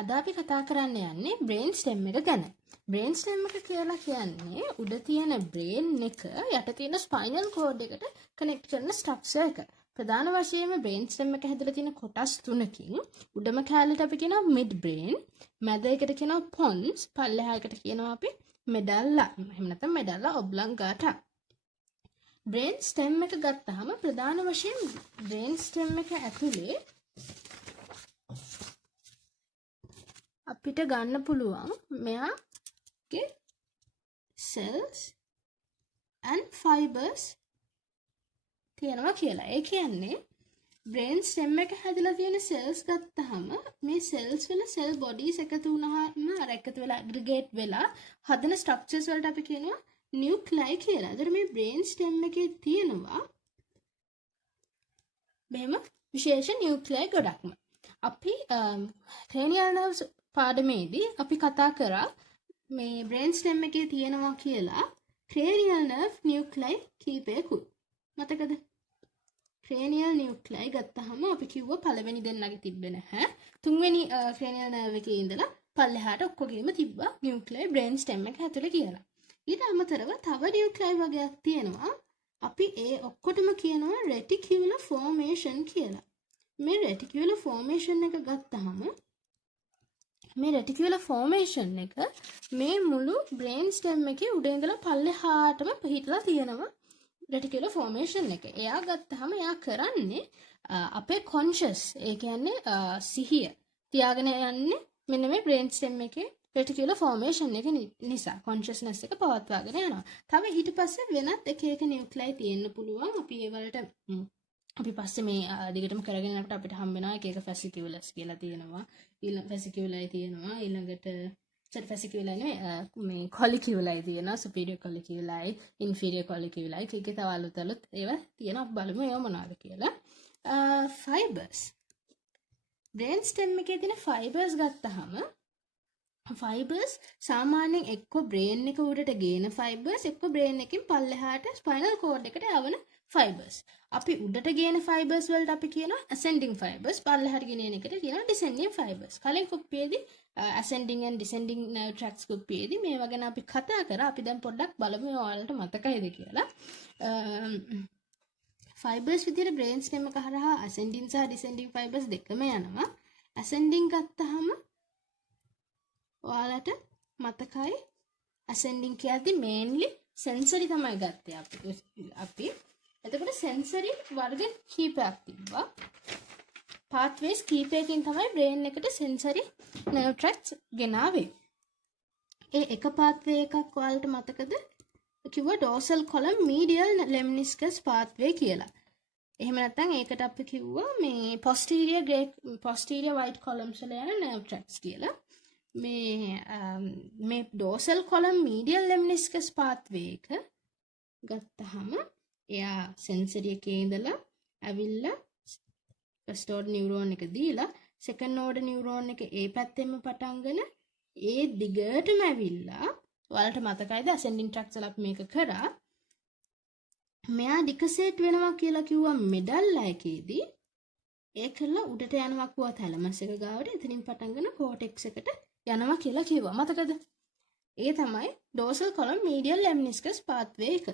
අද අපි කතා කරන්න යන්නේ බ්‍රේන් ස්ටෙම් එක ගැන. බ්‍රේන් ස්ටෙම් එක කියලා කියන්නේ උඩ තියෙන බ්‍රේන් එක යට තියෙන ස්පයිනල් කෝඩ් එකට කනෙක්ට් කරන ස්ට්‍රක්චර් එක. ප්‍රධාන වශයෙන්ම බ්‍රේන් ස්ටෙම් එක හැදලා තියෙන කොටස් තුනකින් උඩම කැලේට අපි කියනවා මිඩ් බ්‍රේන්, මැද එකට කියනවා පොන්ස්, පල්ලෙහා එකට කියනවා අපි මෙඩල්ලා. එහෙම නැත්නම් මෙඩල්ලා ඔබ්ලංගාටා. බ්‍රේන් ස්ටෙම් එක ගත්තාම ප්‍රධාන වශයෙන් බ්‍රේන් ස්ටෙම් එක ඇතුලේ අපිට ගන්න පුළුවන් මෙයාගේ cells and fibers තියෙනවා කියලා. ඒ කියන්නේ brain stem එක හැදලා තියෙන cells ගත්තාම මේ cells වල cell bodies එකතු වුණාම අර එකතු වෙලා aggregate වෙලා හදන structures වලට අපි කියනවා nuclei කියලා. ඒතර මේ brain stem එකේ තියෙනවා මෙහෙම විශේෂ nuclei ගොඩක්ම. අපි cranial nerves පාඩමේදී අපි කතා කරා මේ brain stem එකේ තියෙනවා කියලා cranial nerve nuclei කීපයකුත්. මතකද? cranial nuclei ගත්තාම අපි කිව්වා පළවෙනි දෙන්නගේ තිබ්බේ නැහැ. තුන්වෙනි cranial nerve එකේ ඉඳලා පල්ලෙහාට ඔක්කොගෙම තිබ්බා nuclei brain stem එක ඇතුලේ කියලා. ඊට අමතරව තව nuclei වගේක් තියෙනවා. අපි ඒ ඔක්කොටම කියනවා reticular formation කියලා. මේ reticular formation එක ගත්තාම මේ reticular formation එක මේ මුළු brain stem එකේ උඩ ඉඳලා පල්ලෙහාටම පිහිටලා තියෙනවා reticular formation එක. එයා ගත්තාම එයා කරන්නේ අපේ conscious, ඒ කියන්නේ සිහිය තියාගෙන යන්නේ මෙන්න මේ brain stem එකේ reticular formation එක නිසා consciousness එක පවත්වාගෙන යනවා. තව ඊට පස්සේ වෙනත් එක එක nuclei තියෙන්න පුළුවන්. අපි ඒ වලට අපි පස්සේ මේ දිගටම කරගෙන යනකොට අපිට හම්බ වෙනවා එක එක fasciculus කියලා තියෙනවා. ඊළඟ fasciculi තියෙනවා. ඊළඟට fasciculi නෙමෙයි මේ colliculi තියෙනවා. superior colliculi, inferior colliculi කීකේ තව අලුත් ඒවා තියෙනවා. බලමු ඒවා මොනවාද කියලා. fibers. brain stem එකේ තියෙන fibers ගත්තාම fibers සාමාන්‍යයෙන් එක්ක brain එක උඩට ගේන fibers, එක්ක brain එකකින් පල්ලෙහාට spinal cord එකට යවන fibers. අපි උඩට ගේන fibers වලට අපි කියනවා ascending fibers, පල්ලෙහාට ගෙනියන එකට කියනවා descending fibers. කලින් කුප්පියේදී ascending and descending nerve tracts කුප්පියේදී මේවා ගැන අපි කතා කරා. අපි දැන් පොඩ්ඩක් බලමු ඔයාලට මතකයිද කියලා. fibers විදිහට brain stem එක හරහා ascending සහ descending fibers දෙකම යනවා. ascending ගත්තාම ඔයාලට මතකයි ascending කියද්දී mainly sensory තමයි ගත්තේ අපි. එතකොට sensory වර්ග කීපයක් තිබ්බා. pathways කීපයකින් තමයි brain එකට sensory nerve tracts ගෙනාවේ. ඒ එක pathway එකක් ඔයාලට මතකද? කිව්වා dorsal column medial lemniscus pathway කියලා. එහෙම නැත්නම් ඒකට අපි කිව්වා මේ posterior white columns වල යන nerve tracts කියලා. මේ dorsal column medial lemniscus pathway එක ගත්තාම එයා sensory එකේ ඉඳලා ඇවිල්ලා first order neuron එක දීලා second order neuron එක ඒ පැත්තෙන්ම පටන්ගෙන ඒ දිගටම ඇවිල්ලා ඔයාලට මතකයිද ascending tracts වල අපි මේක කරා. මෙයා ඩිකසේට් වෙනවා කියලා කිව්වා මෙඩල්ලා එකේදී. ඒ කරලා උඩට යනවා කිව්වා thalamus එක ගාවට. එතනින් පටන්ගෙන cortex එකට යනවා කියලා කිව්වා. මතකද? ඒ තමයි dorsal column medial lemniscus pathway එක.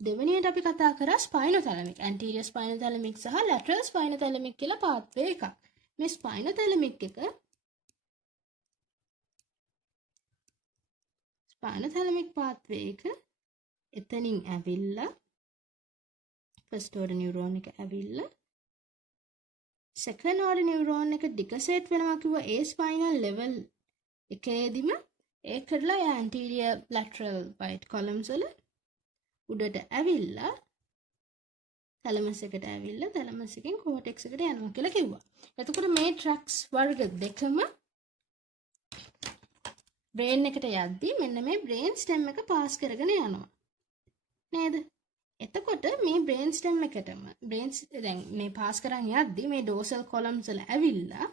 දෙවෙනියට අපි කතා කරා spinothalamic, anterior spinothalamic සහ lateral spinothalamic කියලා pathway එකක්. මේ spinothalamic pathway එක එතනින් ඇවිල්ලා first order neuron එක ඇවිල්ලා second order neuron එක ඩිකසේට් වෙනවා කිව්වා ඒ spinal level එකේදීම ඒ කරලා යා anterior lateral white columns වල උඩට ඇවිල්ලා thalamus එකට ඇවිල්ලා thalamus එකෙන් cortex එකට යනවා කියලා කිව්වා. එතකොට මේ tracts වර්ග දෙකම brain එකට යද්දී මෙන්න මේ brain stem එක pass කරගෙන යනවා. නේද? එතකොට මේ brain stem එකටම දැන් මේ pass කරන් යද්දී මේ dorsal columns වල ඇවිල්ලා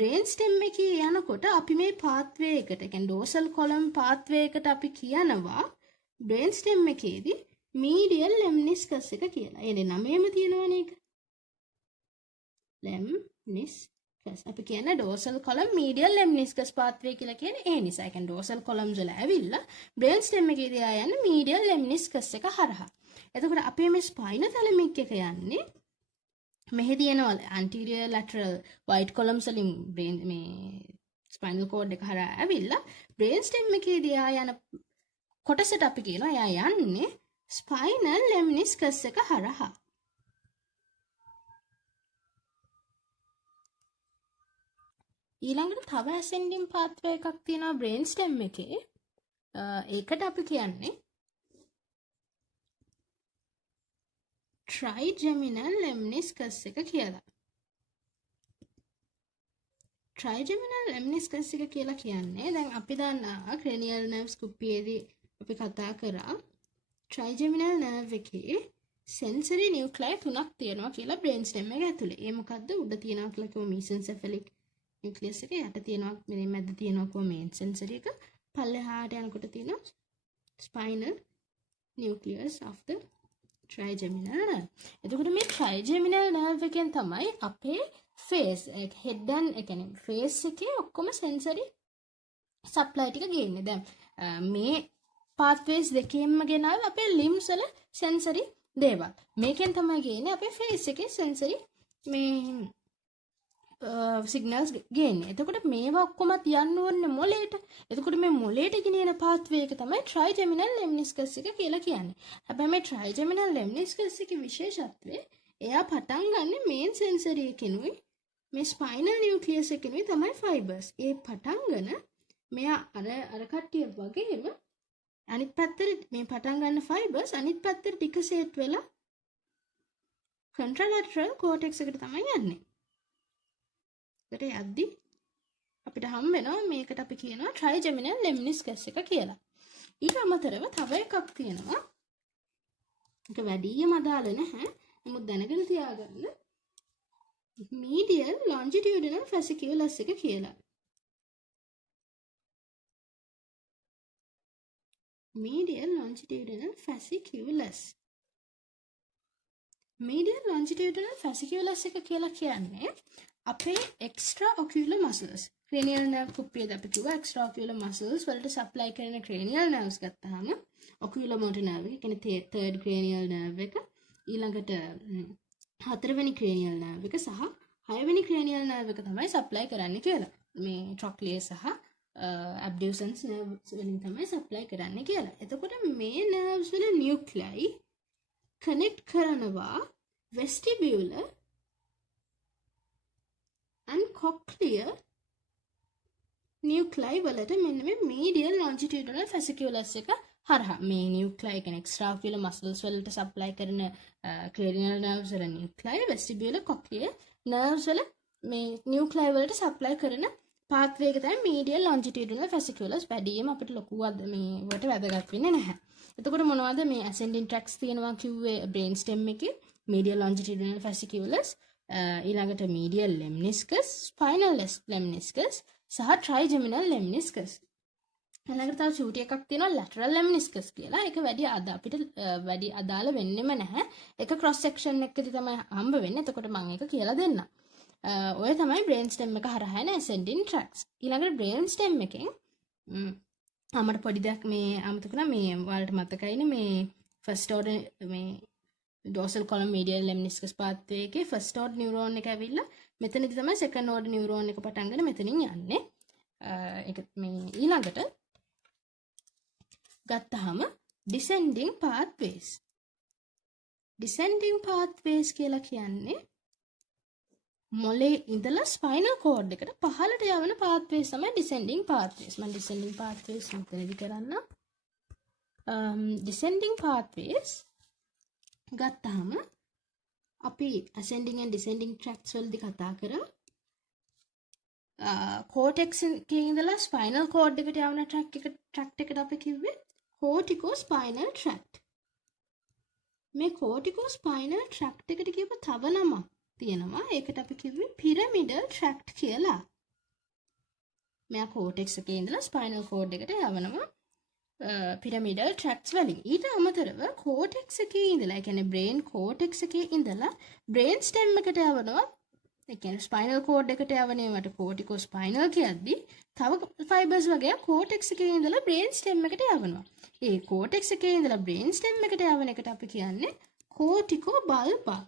brain stem එකේ යනකොට අපි මේ pathway එකට, කියන්නේ dorsal column pathway එකට අපි කියනවා brain stem එකේදී medial lemniscus එක කියලා. ඒ නමේම තියෙනවනේ ඒක. lemniscus අපි කියන dorsal column medial lemniscus pathway කියලා කියන්නේ ඒ නිසා. ඒ කියන්නේ dorsal columns වල ඇවිල්ලා brain stem එකේදී ආයන්න medial lemniscus එක හරහා. එතකොට අපේ මේ spinal thalamic එක යන්නේ මෙහි තියෙනවා anterior lateral white columns වලින් brain මේ spinal cord එක හරහා ඇවිල්ලා brain stem එකේදී ආයන කොටසට අපි කියනවා එයා යන්නේ spinal lemniscus එක හරහා. ඊළඟට තව ascending pathway එකක් තියෙනවා brain stem එකේ. ඒකට අපි කියන්නේ trigeminal lemniscus එක කියලා. trigeminal lemniscus එක කියලා කියන්නේ දැන් අපි දන්නා cranial nerves කුප්පියේදී අපි කතා කරා trigeminal nerve එකේ sensory nuclei තුනක් තියෙනවා කියලා brain stem එක ඇතුලේ. ඒ මොකද්ද? උඩ තියෙනවා කියලා කිව්ව mesencephalic nucleus එක, යට තියෙනවා මේ මැද තියෙනවා කො main sensory එක, පල්ලෙහාට යනකොට තියෙනවා spinal nucleus of the trigeminal nerve. එතකොට මේ trigeminal nerve එකෙන් තමයි අපේ face head and face එකේ ඔක්කොම sensory supply ටික ගේන්නේ. දැන් මේ pathways දෙකෙන්ම ගෙනාවේ අපේ limbs වල sensory දේවල්. මේකෙන් තමයි ගේන්නේ අපේ face එකේ sensory මේ සිග්නල්ස් ගේන්නේ. එතකොට මේවා ඔක්කොමත් යන්න ඕනේ මොලේට. එතකොට මේ මොලේට ගෙනියන pathway එක තමයි trigeminal lemniscus එක කියලා කියන්නේ. හැබැයි මේ trigeminal lemniscus එකේ විශේෂත්වය එයා පටන් ගන්න main sensory එකෙනුයි මේ spinal nucleus එකෙනුයි තමයි fibers. ඒ පටන් ගන්න මෙයා අර කට්ටිය වගේම අනිත් පැත්තට මේ පටන් ගන්න fibers අනිත් පැත්තට ටික සෙට් වෙලා contralateral cortex එකට තමයි යන්නේ. ඒකට යද්දි අපිට හම් වෙනවා මේකට අපි කියනවා trigeminal lemniscus එක කියලා. ඊට අමතරව තව එකක් තියෙනවා. ඒක වැඩිම අදාළ නැහැ. නමුත් දැනගෙන තියාගන්න. medial longitudinal fasciculus එක කියලා. medial longitudinal fasciculus. medial longitudinal fasciculus එක කියලා කියන්නේ අපේ extra ocular muscles. cranial nerve කුප්පියද අපි කිව්වා extra ocular muscles වලට supply කරන cranial nerves ගත්තාම oculomotor nerve එක කියන්නේ third cranial nerve එක, ඊළඟට හතරවෙනි cranial nerve එක සහ හයවෙනි cranial nerve එක තමයි supply කරන්නේ කියලා. මේ trochlea සහ abducens nerves වලින් තමයි supply කරන්නේ කියලා. එතකොට මේ nerves වල nuclei connect කරනවා vestibular and cochlear nuclei වලට මෙන්න මේ medial longitudinal fasciculus එක හරහා. මේ nuclei කියන්නේ extraocular muscles වලට supply කරන cranial nerves වල nuclei, vestibular cochlear nerves වල මේ nuclei වලට supply කරන pathway එක තමයි medial longitudinal fasciculus. වැඩිම අපිට ලොකු මේ වට වැදගත් වෙන්නේ නැහැ. එතකොට මොනවද මේ ascending tracts තියෙනවා කිව්වේ brain stem එකේ? medial longitudinal fasciculus, ඊළඟට medial lemniscus, spinal lemniscus සහ trigeminal lemniscus. ඊළඟට තව චූටි එකක් තියෙනවා lateral lemniscus කියලා. ඒක අපිට වැඩි අදාළ වෙන්නෙම නැහැ. ඒක cross section එකකදී තමයි හම්බ වෙන්නේ. එතකොට මම ඒක කියලා දෙන්නම්. ඔය තමයි brain stem එක හරහා යන ascending tracts. ඊළඟට brain stem එකෙන් අපිට පොඩි දෙයක් මේ අමතකුණා මේ ඔයාලට මතකයිනේ මේ first order මේ dorsal column medial lemniscus pathway එකේ first order neuron එක ඇවිල්ලා මෙතනදී තමයි second order neuron එක පටන් ගන්න මෙතනින් යන්නේ. ඒක මේ ඊළඟට ගත්තාම descending pathways. descending pathways කියලා කියන්නේ මොලේ ඉඳලා spinal cord එකට පහළට යවන pathways තමයි descending pathways. මම descending pathways මෙතනදී කරන්න. descending pathways ගත්තාම අපි ascending and descending tracts වලදී කතා කරා. cortex එකේ ඉඳලා spinal cord එකට යවන tract එකට අපි කිව්වේ corticospinal tract. මේ corticospinal tract එකට කියපු තව නමක් තියෙනවා. ඒකට අපි කිව්වේ pyramidal tract කියලා. මෙයා cortex එකේ ඉඳලා spinal cord එකට යවනවා pyramidal tracts වලින්. ඊට අමතරව cortex එකේ ඉඳලා, ඒ කියන්නේ brain cortex එකේ ඉඳලා brain stem එකට යවනවා ඒ කියන්නේ ස්පයිනල් කෝඩ් එකට යවනේවට කෝටිකෝ ස්පයිනල් කියද්දි තව ෆයිබර්ස් වගේ කෝටෙක්ස් එකේ ඉඳලා බ්‍රේන් ස්ටෙම් එකට යවනවා. ඒ කෝටෙක්ස් එකේ ඉඳලා බ්‍රේන් ස්ටෙම් එකට යවන එකට අපි කියන්නේ කෝටිකෝ බල්බා.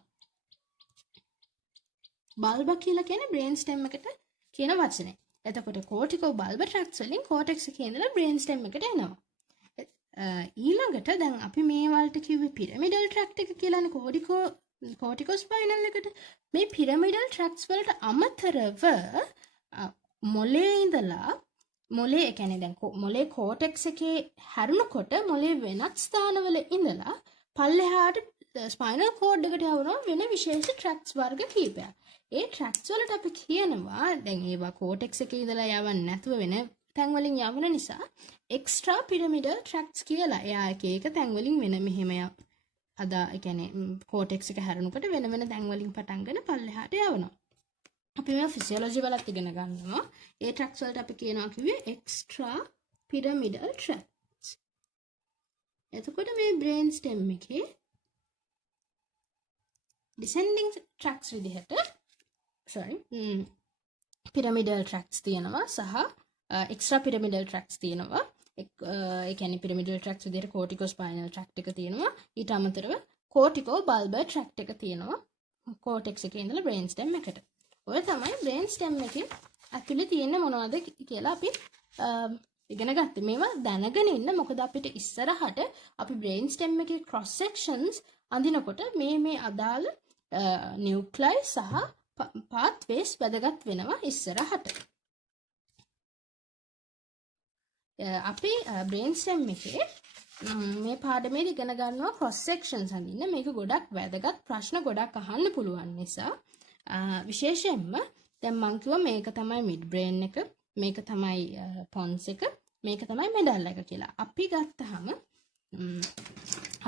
බල්බා කියලා කියන්නේ බ්‍රේන් ස්ටෙම් එකට කියන වචනේ. එතකොට කෝටිකෝ බල්බ ට්‍රැක්ට්ස් වලින් කෝටෙක්ස් එකේ ඉඳලා බ්‍රේන් ස්ටෙම් එකට එනවා. ඊළඟට දැන් අපි මේ වලට කිව්වේ පිරමිඩල් ට්‍රැක්ට් එක කියලානේ කෝටිකෝ ස්පයිනල් එකට. මේ පිරමිඩල් ට්‍රැක්ට්ස් වලට අමතරව මොලේ ඉඳලා මොලේ ඒ කියන්නේ දැන් මොලේ කෝටෙක්ස් එකේ හැරුණකොට මොලේ වෙනත් ස්ථානවල ඉඳලා පල්ලෙහාට ස්පයිනල් කෝඩ් එකට යවනවා වෙන විශේෂ ට්‍රැක්ට්ස් වර්ග කීපයක්. ඒ ට්‍රැක්ට්ස් වලට අපි කියනවා දැන් ඒවා කෝටෙක්ස් එකේ ඉඳලා යවන්නේ නැතුව වෙන තැන් වලින් යවන නිසා එක්ස්ට්‍රා පිරමිඩල් ට්‍රැක්ට්ස් කියලා. එයා එක එක තැන් වලින් වෙන මෙහෙම අදා ඒ කියන්නේ කෝටෙක්ස් එක හැරෙනකොට වෙන වෙන තැන් වලින් පටන්ගෙන පල්ලෙහාට යවනවා. අපි මේ ෆිසියොලොජි වලත් ඉගෙන ගන්නවා. ඒ ට්‍රැක්ට්ස් වලට අපි කියනවා කිව්වේ එක්ස්ට්‍රා පිරමිඩල් ට්‍රැක්ට්ස්. එතකොට මේ බ්‍රේන් ස්ටෙම් එකේ ඩිසෙන්ඩිං ට්‍රැක්ට්ස් විදිහට පිරමිඩල් ට්‍රැක්ට්ස් තියෙනවා සහ එක්ස්ට්‍රා පිරමිඩල් ට්‍රැක්ට්ස් තියෙනවා. ඒ කියන්නේ පිරමිඩල් ට්‍රැක්ට්ස් විදිහට කෝටිකෝ ස්පයිනල් ට්‍රැක්ට් එක තියෙනවා. ඊට අමතරව කෝටිකෝ බල්බර් ට්‍රැක්ට් එක තියෙනවා. කෝටෙක්ස් එකේ ඉඳලා බ්‍රේන් ස්ටෙම් එකට. ඔය තමයි බ්‍රේන් ස්ටෙම් එකේ ඇතුලේ තියෙන මොනවද කියලා අපි ඉගෙන ගත්තේ. මේවා දැනගෙන ඉන්න මොකද අපිට ඉස්සරහට අපි බ්‍රේන් ස්ටෙම් එකේ ක්‍රොස් සෙක්ෂන්ස් අඳිනකොට මේ අදාළ නියුක්ලයි සහ පාත්වේස් වැදගත් වෙනවා ඉස්සරහට. අපි බ්‍රේන් ස්ටෙම් එකේ මේ පාඩමේදී ඉගෙන ගන්නවා ක්‍රොස් සෙක්ෂන්ස් අඳින්න. මේක ගොඩක් වැදගත් ප්‍රශ්න ගොඩක් අහන්න පුළුවන් නිසා විශේෂයෙන්ම දැන් මං කිව්වා මේක තමයි මිඩ් බ්‍රේන් එක, මේක තමයි පොන්ස් එක, මේක තමයි මෙඩල් එක කියලා. අපි ගත්තාම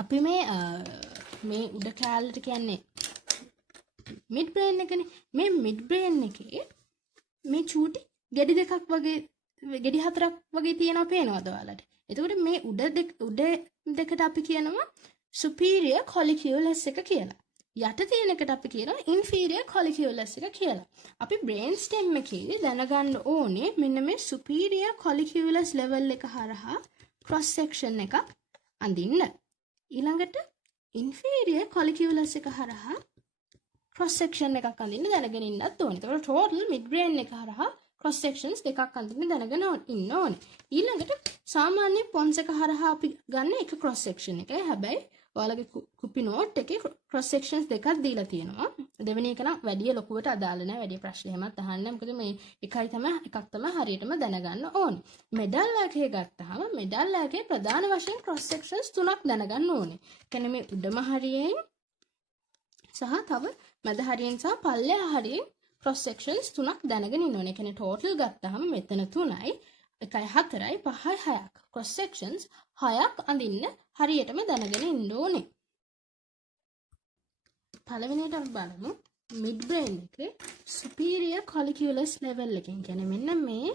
අපි මේ උඩ කැලලට කියන්නේ මිඩ් බ්‍රේන් එකනේ. මේ මිඩ් බ්‍රේන් එකේ මේ චූටි ගෙඩි දෙකක් වගේ ගෙඩි හතරක් වගේ තියෙනවා පේනවද ඔයාලට? එතකොට මේ උඩ දෙකට අපි කියනවා superior colliculus එක කියලා. යට තියෙන එකට අපි කියනවා inferior colliculus එක කියලා. අපි brain stem එකේ දැනගන්න ඕනේ මෙන්න මේ superior colliculus level එක හරහා cross section එකක් අඳින්න. ඊළඟට inferior colliculus එක හරහා cross section එකක් අඳින්න දැනගෙන ඉන්නත් ඕනේ. ඒතකොට total mid brain එක හරහා cross sections දෙකක් අඳින්න දැනගෙන ඉන්න ඕනේ. ඊළඟට සාමාන්‍ය පොන්ස් එක හරහා අපි ගන්න එක cross section එකයි. හැබැයි ඔයාලගේ කුපි නෝට් එකේ cross sections දෙකක් දීලා තියෙනවා. දෙවෙනි එක නම් වැඩි ලොකුවට අදාළ නැහැ. වැඩි ප්‍රශ්න එහෙමත් අහන්නේ. මොකද මේ එකක් තමයි හරියටම දැනගන්න ඕනේ. මෙඩල් එකේ ගත්තාම මෙඩල් එකේ ප්‍රධාන වශයෙන් cross sections තුනක් දැනගන්න ඕනේ. කියන්නේ මේ උඩම හරියෙන් සහ තව මැද හරියෙන් සහ පල්ලෙහා හරියෙන් cross sections තුනක් දැනගෙන ඉන්න ඕනේ. කියන්නේ total ගත්තාම මෙතන 3යි 1යි 4යි 5යි 6ක් cross sections 6ක් අඳින්න හරියටම දැනගෙන ඉන්න ඕනේ. පළවෙනියට අපි බලමු mid brain එකේ superior colliculus level එකෙන්. කියන්නේ මෙන්න මේ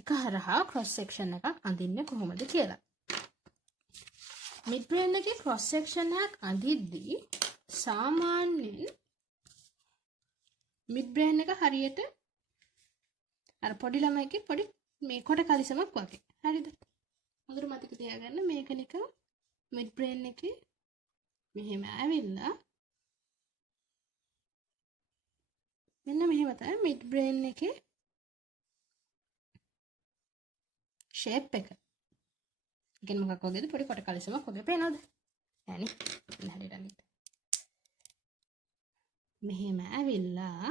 එක හරහා cross section එකක් අඳින්නේ කොහොමද කියලා. mid brain එකේ cross section එකක් අඳිද්දී සාමාන්‍යයෙන් mid brain එක හරියට අර පොඩි ළමයිගේ පොඩි මේ කොට කලිසමක් වගේ. හරිද? හොඳට මතක තියාගන්න මේක නිකන් mid brain එකේ මෙහෙම ඇවිල්ලා මෙන්න මෙහෙම තමයි mid brain එකේ shape එක. ඉතින් මොකක් වගේද? පොඩි කොට කලිසමක් වගේ පේනවද? නෑනේ. හරියට අනිත්. මෙහෙම ඇවිල්ලා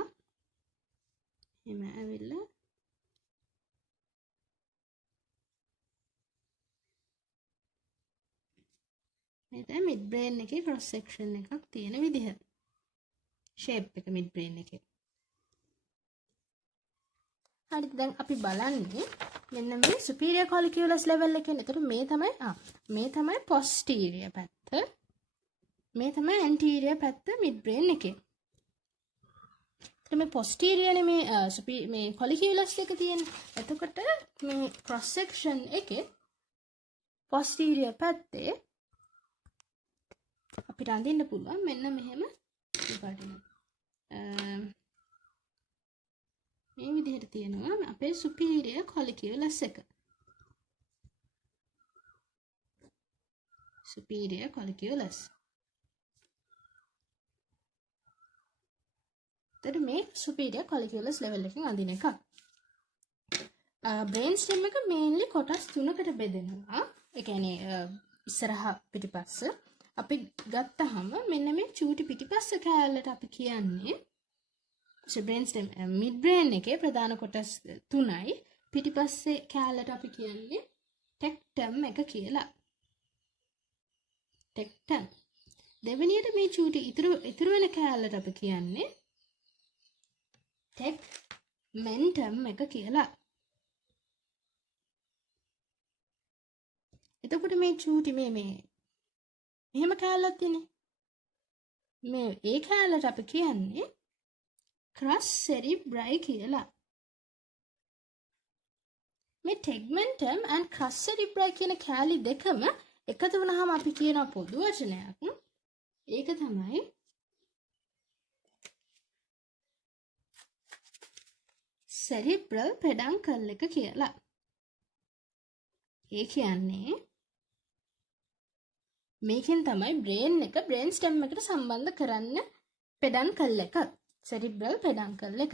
මේ තමයි mid brain එකේ cross section එකක් තියෙන විදිහ. shape එක mid brain එකේ. හරිද? දැන් අපි බලන්නේ මෙන්න මේ superior colliculus level එකේ. එතකොට මේ තමයි posterior පැත්ත. මේ තමයි anterior පැත්ත mid brain එකේ. මේ posterior නේ මේ colliculus එක තියෙන්නේ. එතකොට මේ cross section එකේ posterior පැත්තේ අපිට අඳින්න පුළුවන් මෙන්න මෙහෙම විදිහට තියෙනවා අපේ superior colliculus එක. superior colliculus. එතකොට මේ superior colliculus level එකෙන් අඳින එක. brain stem එක mainly කොටස් තුනකට බෙදෙනවා. ඒ කියන්නේ ඉස්සරහා පිටිපස්ස අපි ගත්තාම මෙන්න මේ චූටි පිටිපස්ස කෑල්ලට අපි කියන්නේ brain stem mid brain එකේ ප්‍රධාන කොටස් තුනයි. පිටිපස්සේ කෑල්ලට අපි කියන්නේ tectum එක කියලා. tectum. දෙවෙනියට මේ චූටි ඉතුරු වෙන කෑල්ලට අපි කියන්නේ tegmentum එක කියලා. එතකොට මේ චූටි මේ මෙහෙම කෑල්ලක් තියෙන්නේ. මේ ඒ කෑල්ලට අපි කියන්නේ crus cerebri කියලා. මේ tegmentum and crus cerebri කියන කෑලි දෙකම එකතු වුණාම අපි කියන පොදු වචනයක්. ඒක තමයි cerebral peduncle එක කියලා. ඒ කියන්නේ මේකෙන් තමයි brain stem එකට සම්බන්ධ කරන්න peduncle එක. cerebral peduncle එක.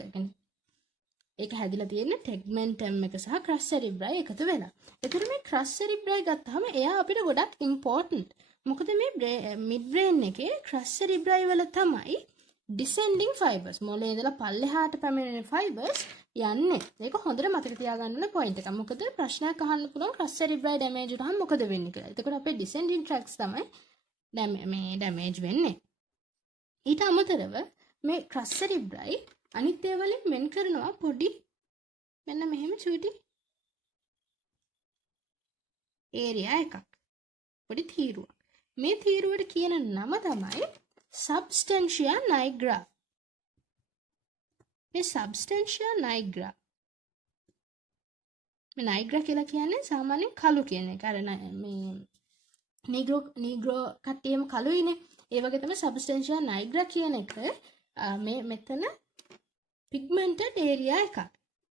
ඒක හැදිලා තියෙන්නේ tegmentum එක සහ crus cerebri එකතු වෙලා. ඒතර මේ crus cerebri ගත්තාම එයා අපිට ගොඩක් important. මොකද මේ mid brain එකේ crus cerebri වල තමයි descending fibers මොළේ ඉඳලා පල්ලෙහාට පැමිණෙන fibers යන්නේ. ඒක හොඳට මතක තියාගන්න ඕන point එකක්. මොකද ප්‍රශ්නයක් අහන්න පුළුවන් crus cerebri damage වුණාම මොකද වෙන්නේ කියලා. එතකොට අපේ descending tracts තමයි damage වෙන්නේ. ඊට අමතරව මේ crus cerebri අනිත් ඒවා වලින් වෙන් කරනවා පොඩි මෙන්න මෙහෙම චූටි area එකක්. පොඩි තීරුවක්. මේ තීරුවට කියන නම තමයි substantia nigra. මේ substantia nigra. මේ nigra කියලා කියන්නේ සාමාන්‍යයෙන් කළු කියන එක. අර මේ negro කට්ටියම කළුයිනේ. ඒ වගේ තමයි substantia nigra කියන එක මේ මෙතන pigmented area එකක්.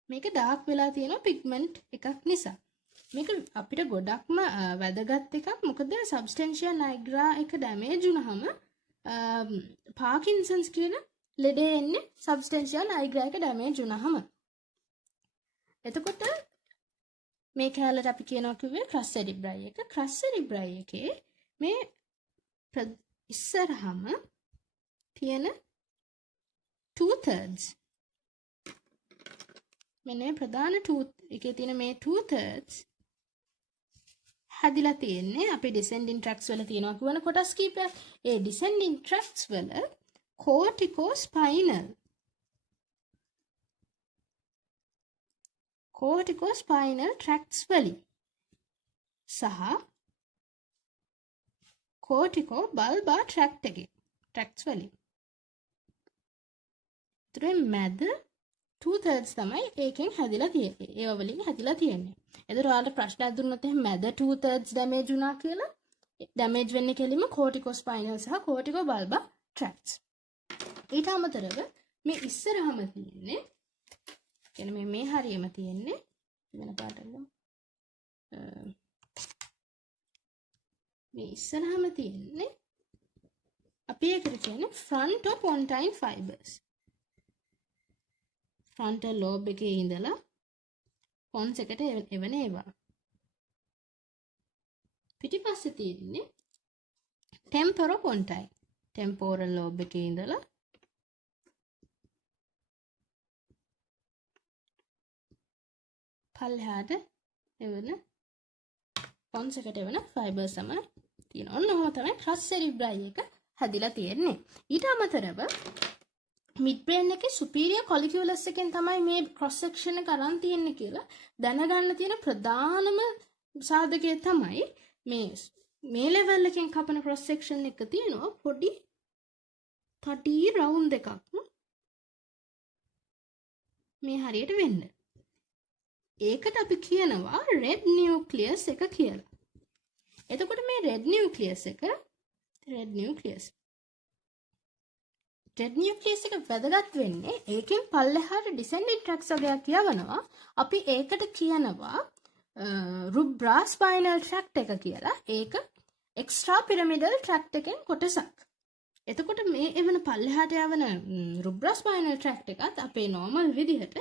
මේක dark වෙලා තියෙන pigment එකක් නිසා. මේක අපිට ගොඩක්ම වැදගත් එකක්. මොකද substantia nigra එක damage වුණාම Parkinson's කියන ලෙඩේ එන්නේ substantia nigra එක damage වුණාම. එතකොට මේ කැලලට අපි කියනවා කිව්වේ crus cerebri එක. crus cerebri එකේ මේ ඉස්සරහම තියෙන 2/3 මෙන්න මේ ප්‍රධාන tooth එකේ තියෙන මේ 2/3 හැදිලා තියෙන්නේ අපේ descending tracts වල තියෙනවා කියන කොටස් කීපයක්. ඒ descending tracts වල corticospinal tracts වලින් සහ corticobulbar tract එකේ tracts වලින්. ඒතරේ මැද 2/3 තමයි ඒකෙන් හැදිලා තියෙන්නේ. ඒව වලින් හැදිලා තියෙන්නේ. එතකොට ඔයාලට ප්‍රශ්නයක් දුන්නොත් එහෙනම් මැද 2/3 damage වුණා කියලා damage වෙන්නේ කෙලින්ම corticospinal සහ corticobulbar tracts. ඊට අමතරව මේ ඉස්සරහම තියෙන්නේ කියන්නේ මේ හරියම තියෙන්නේ වෙන පාටක් මේ ඉස්සරහම තියෙන්නේ අපි ඒකට කියන්නේ frontopontine fibers. frontal lobe එකේ ඉඳලා pons එකට එවන ඒවා. පිටිපස්සේ තියෙන්නේ temporopontine. temporal lobe එකේ ඉඳලා පල්ලෙහාට එවන pons එකට එවන fibers තමයි තියෙනවා. ඔන්න ඔහොම තමයි crus cerebri එක හැදිලා තියෙන්නේ. ඊට අමතරව mid brain එකේ superior colliculus එකෙන් තමයි මේ cross section එක අරන් තියෙන්නේ කියලා දැනගන්න තියෙන ප්‍රධානම සාධකය තමයි මේ level එකෙන් කපන cross section එක තියෙනවා පොඩි තටි round එකක් මේ හරියට වෙන්න. ඒකට අපි කියනවා red nucleus එක කියලා. එතකොට මේ red nucleus රෙඩ් නියුක්ලියස් එක වැදගත් වෙන්නේ ඒකෙන් පල්ලෙහාට ඩිසෙන්ඩින් ට්‍රැක්ස් වගේක් යවනවා. අපි ඒකට කියනවා රුබ්‍රා ස්පයිනල් ට්‍රැක්ට් එක කියලා. ඒක එක්ස්ට්‍රා පිරමිඩල් ට්‍රැක්ට් එකෙන් කොටසක්. එතකොට මේ එවන පල්ලෙහාට යවන රුබ්‍රා ස්පයිනල් ට්‍රැක්ට් එකත් අපේ නෝමල් විදිහට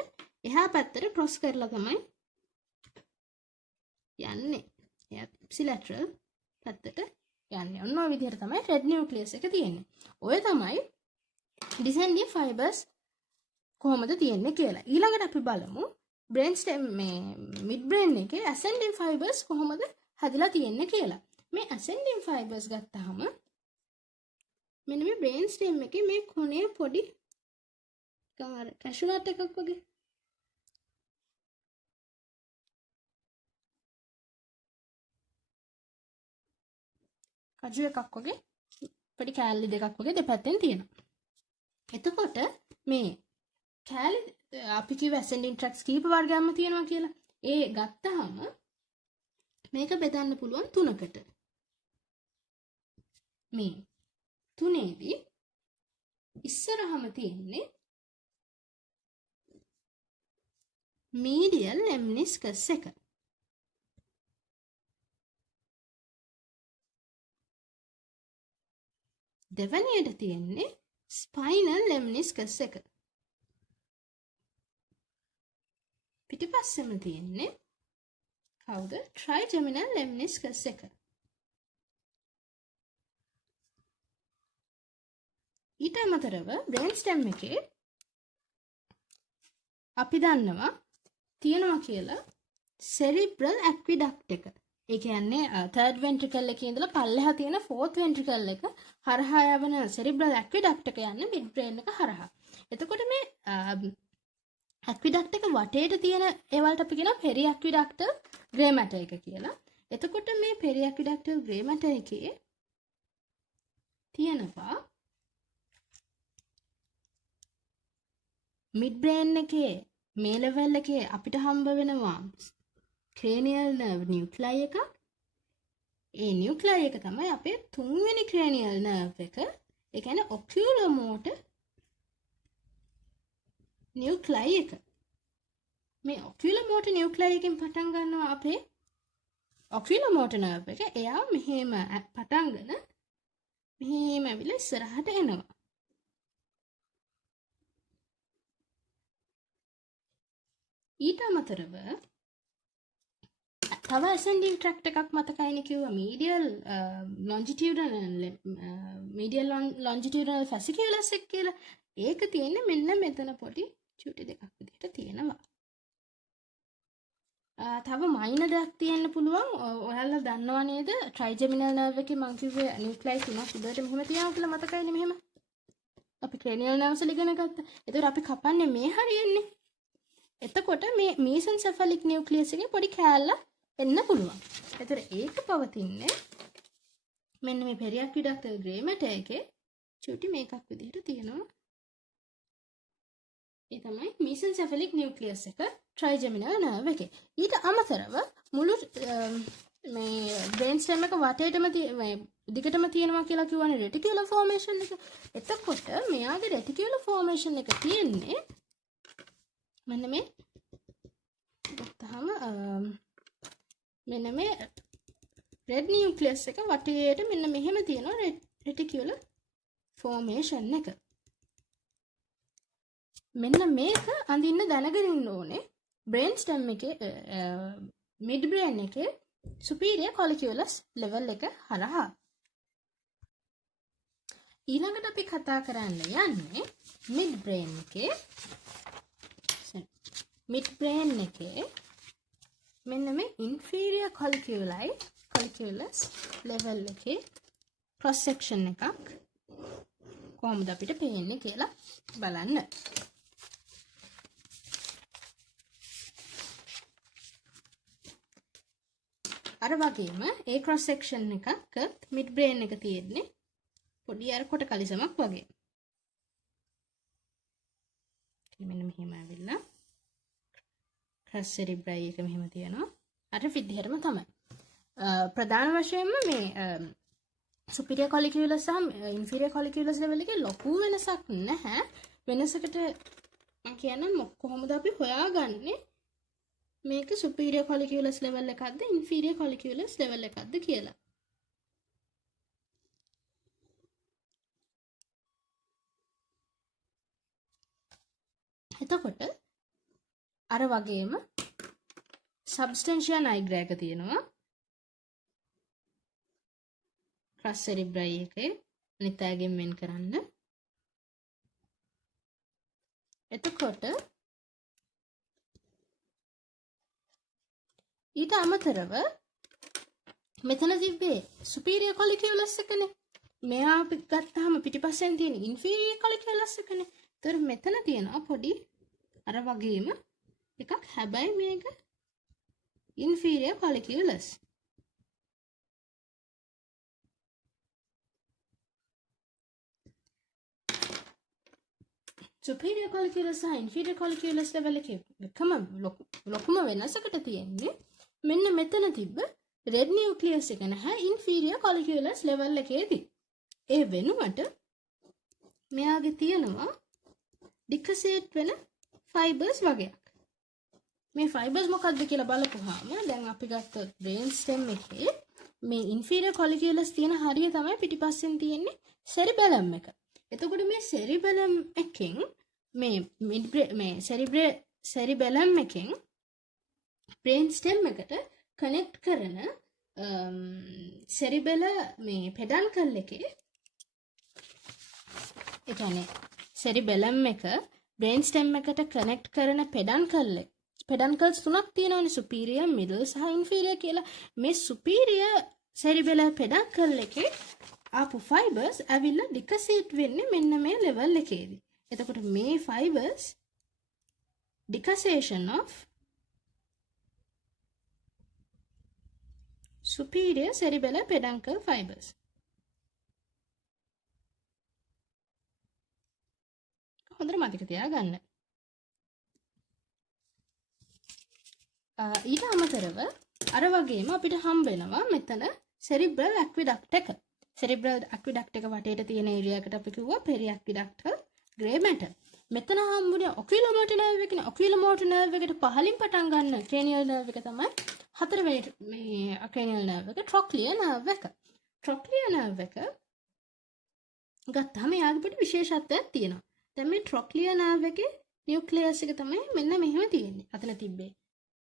එහා පැත්තට ක්‍රොස් කරලා තමයි යන්නේ. එයත් ඉප්සිලැටරල් පැත්තට යන්නේ. ඔන්න ඔය විදිහට තමයි රෙඩ් නියුක්ලියස් එක තියෙන්නේ. ඔය තමයි ඩිසෙන්ඩින් ෆයිබර්ස් කොහොමද තියෙන්නේ කියලා. ඊළඟට අපි බලමු බ්‍රේන් ස්ටෙම් මේ මිඩ් බ්‍රේන් එකේ ඇසෙන්ඩින් ෆයිබර්ස් කොහොමද හැදිලා තියෙන්නේ කියලා. මේ ඇසෙන්ඩින් ෆයිබර්ස් ගත්තාම මෙන්න මේ බ්‍රේන් ස්ටෙම් එකේ මේ කොනේ පොඩි කැෂුනට් එකක් වගේ කජු එකක් වගේ පොඩි කෑලි දෙකක් වගේ දෙපැත්තෙන් තියෙනවා. එතකොට මේ කෑලි අපි කිව්ව ඇසෙන්ඩින් ට්‍රැක්ස් කීප වර්ගයක්ම තියෙනවා කියලා. ඒ ගත්තාම මේක බෙදන්න පුළුවන් තුනකට. මේ තුනේදී ඉස්සරහම තියෙන්නේ මීඩියල් ලෙම්නිස්කස් එක. දෙවැනියට තියෙන්නේ ස්පයිනල් ලෙම්නිස්කස් එක. පිටිපස්සෙම තියෙන්නේ කවුද? ට්‍රයිජෙමිනල් ලෙම්නිස්කස් එක. ඊට අමතරව බ්‍රේන් ස්ටෙම් එකේ අපි දන්නවා තියෙනවා කියලා සෙරිබ්‍රල් ඇක්විඩක්ට් එක. ඒ කියන්නේ third ventricle එකේ ඉඳලා පල්ලෙහා තියෙන fourth ventricle එක හරහා යවන cerebral aqueduct එක යන්නේ mid brain එක හරහා. එතකොට මේ aqueduct එක වටේට තියෙන ඒවලට අපි කියනවා periaqueductal gray matter එක කියලා. එතකොට මේ periaqueductal gray matter එකේ තියෙනවා mid brain එකේ මේ level එකේ අපිට හම්බ වෙනවා cranial nerve nuclei එකක්. ඒ nuclei එක තමයි අපේ තුන්වෙනි cranial nerve එක. ඒ කියන්නේ oculomotor nuclei එක. මේ oculomotor nuclei එකෙන් පටන් ගන්නවා අපේ oculomotor nerve එක. එයා මෙහෙම පටන්ගෙන මෙහෙම ඇවිල්ලා ඉස්සරහට එනවා. ඊට අමතරව තව ascending tract එකක් මතකයිනේ කිව්වා medial longitudinal fasciculus එක කියලා. ඒක තියෙන්නේ මෙන්න මෙතන පොඩි චුටි දෙකක් විදිහට තියෙනවා. තව minor දෙයක් තියෙන්න පුළුවන්. ඔයාලා දන්නව නේද? trigeminal nerve එකේ මං කිව්වේ nuclei තුනක් උඩට මෙහෙම තියෙනවා කියලා මතකයිනේ මෙහෙම. අපි cranial nerves වල ඉගෙන ගත්තා. ඒතකොට අපි කපන්නේ මේ හරියන්නේ. එතකොට මේ mesencephalic nucleus එකේ පොඩි කෑල්ලක් එන්න පුළුවන්. ඒතර ඒක පවතින්නේ මෙන්න මේ periaqueductal gray matter එකේ චුටි මේකක් විදිහට තියෙනවා. ඒ තමයි mesencephalic nucleus එක trigeminal nerve එකේ. ඊට අමතරව මුළු මේ brain stem එක වටේටම දිගටම තියෙනවා කියලා කියවනේ reticular formation එක. එතකොට මෙයාගේ reticular formation එක තියෙන්නේ මෙන්න මේ ගත්තාම මෙන්න මේ red nucleus එක වටේට මෙන්න මෙහෙම තියෙනවා reticular formation එක. මෙන්න මේක අඳින්න දැනගෙන ඉන්න ඕනේ brain stem එකේ mid brain එකේ superior colliculus level එක හරහා. ඊළඟට අපි කතා කරන්න යන්නේ mid brain එකේ මෙන්න මේ inferior colliculus level එකේ cross section එකක් කොහොමද අපිට පේන්නේ කියලා බලන්න. අර වගේම ඒ cross section එකක mid brain එක තියෙන්නේ පොඩි අර කොට කලිසමක් වගේ. මෙන්න මෙහෙම ආවිල්ලා crus cerebri එක මෙහෙම තියෙනවා. අර විදිහටම තමයි. ප්‍රධාන වශයෙන්ම මේ සුපිරියර් කොලිකියුලස් සහ ඉන්ෆීරියර් කොලිකියුලස් ලෙවල් එකේ ලොකු වෙනසක් නැහැ. වෙනසකට මම කියන්නේ කොහොමද අපි හොයාගන්නේ මේක සුපිරියර් කොලිකියුලස් ලෙවල් එකක්ද ඉන්ෆීරියර් කොලිකියුලස් ලෙවල් එකක්ද කියලා. එතකොට අර වගේම සබ්ස්ටැන්ෂියා නයිග්‍රා එක තියෙනවා. ක්‍රස් සෙරිබ්‍රයි එකේ අනිත් අයගෙන් වෙන් කරන්න. එතකොට ඊට අමතරව මෙතන තිබ්බේ සුපීරියර් කොලිකියුලස් එකනේ. මෙයා අපි ගත්තාම පිටිපස්සෙන් තියෙන ඉන්ෆීරියර් කොලිකියුලස් එකනේ. ඒතර මෙතන තියෙනවා පොඩි අර වගේම එකක්. හැබැයි මේක ඉන්ෆීරියර් කොලිකියුලස්. සුපීරියර් කොලිකියුලස් සහ ඉන්ෆීරියර් කොලිකියුලස් ලෙවල් එකේ එකම ලොකුම වෙනසකට තියෙන්නේ මෙන්න මෙතන තිබ්බ රෙඩ් නියුක්ලියස් එක නැහැ ඉන්ෆීරියර් කොලිකියුලස් ලෙවල් එකේදී. ඒ වෙනුවට මෙයාගේ තියෙනවා ඩිකසේට් වෙන ෆයිබර්ස් වගේක්. මේ ෆයිබර්ස් මොකක්ද කියලා බලපුවාම දැන් අපි ගත්තොත් බ්‍රේන් ස්ටෙම් එකේ මේ ඉන්ෆීරියර් කොලිකියුලස් තියෙන හරිය තමයි පිටිපස්සෙන් තියෙන්නේ සෙරිබෙලම් එක. එතකොට මේ සෙරිබෙලම් එකෙන් මේ සෙරිබෙලම් එකෙන් බ්‍රේන් ස්ටෙම් එකට කනෙක්ට් කරන සෙරිබෙල මේ පෙඩන්කල් එකේ ඒ කියන්නේ සෙරිබෙලම් එක බ්‍රේන් ස්ටෙම් එකට කනෙක්ට් කරන පෙඩන්කල්ස් තුනක් තියෙනවානේ සුපීරියර් මිඩල් සහ ඉන්ෆීරියර් කියලා. මේ සුපීරියර් සෙරිබෙලර් පෙඩන්කල් එකේ ආපු ෆයිබර්ස් ඇවිල්ලා ඩිකසේට් වෙන්නේ මෙන්න මේ ලෙවල් එකේදී. එතකොට මේ Pybus ඩිකසේෂන් of superior cerebellar peduncle fibers. හොඳට මතක තියාගන්න. ඊට අමතරව අර වගේම අපිට හම්බ වෙනවා මෙතන cerebral aqueduct එක. cerebral aqueduct එක වටේට තියෙන ඒරියා එකට අපි කිව්වා periaqueductal gray matter. මෙතන හම්බුනේ oculomotor nerve එකනේ. oculomotor nerve එකට පහලින් පටන් ගන්න cranial nerve එක තමයි හතරවෙනි මේ cranial nerve එක trochlear nerve එක. trochlear nerve එක ගත්තාම යාගේ පොඩි විශේෂත්වයක් තියෙනවා. දැන් මේ trochlear nerve එකේ nucleus එක තමයි මෙන්න මෙහෙම තියෙන්නේ. අතන තිබ්බේ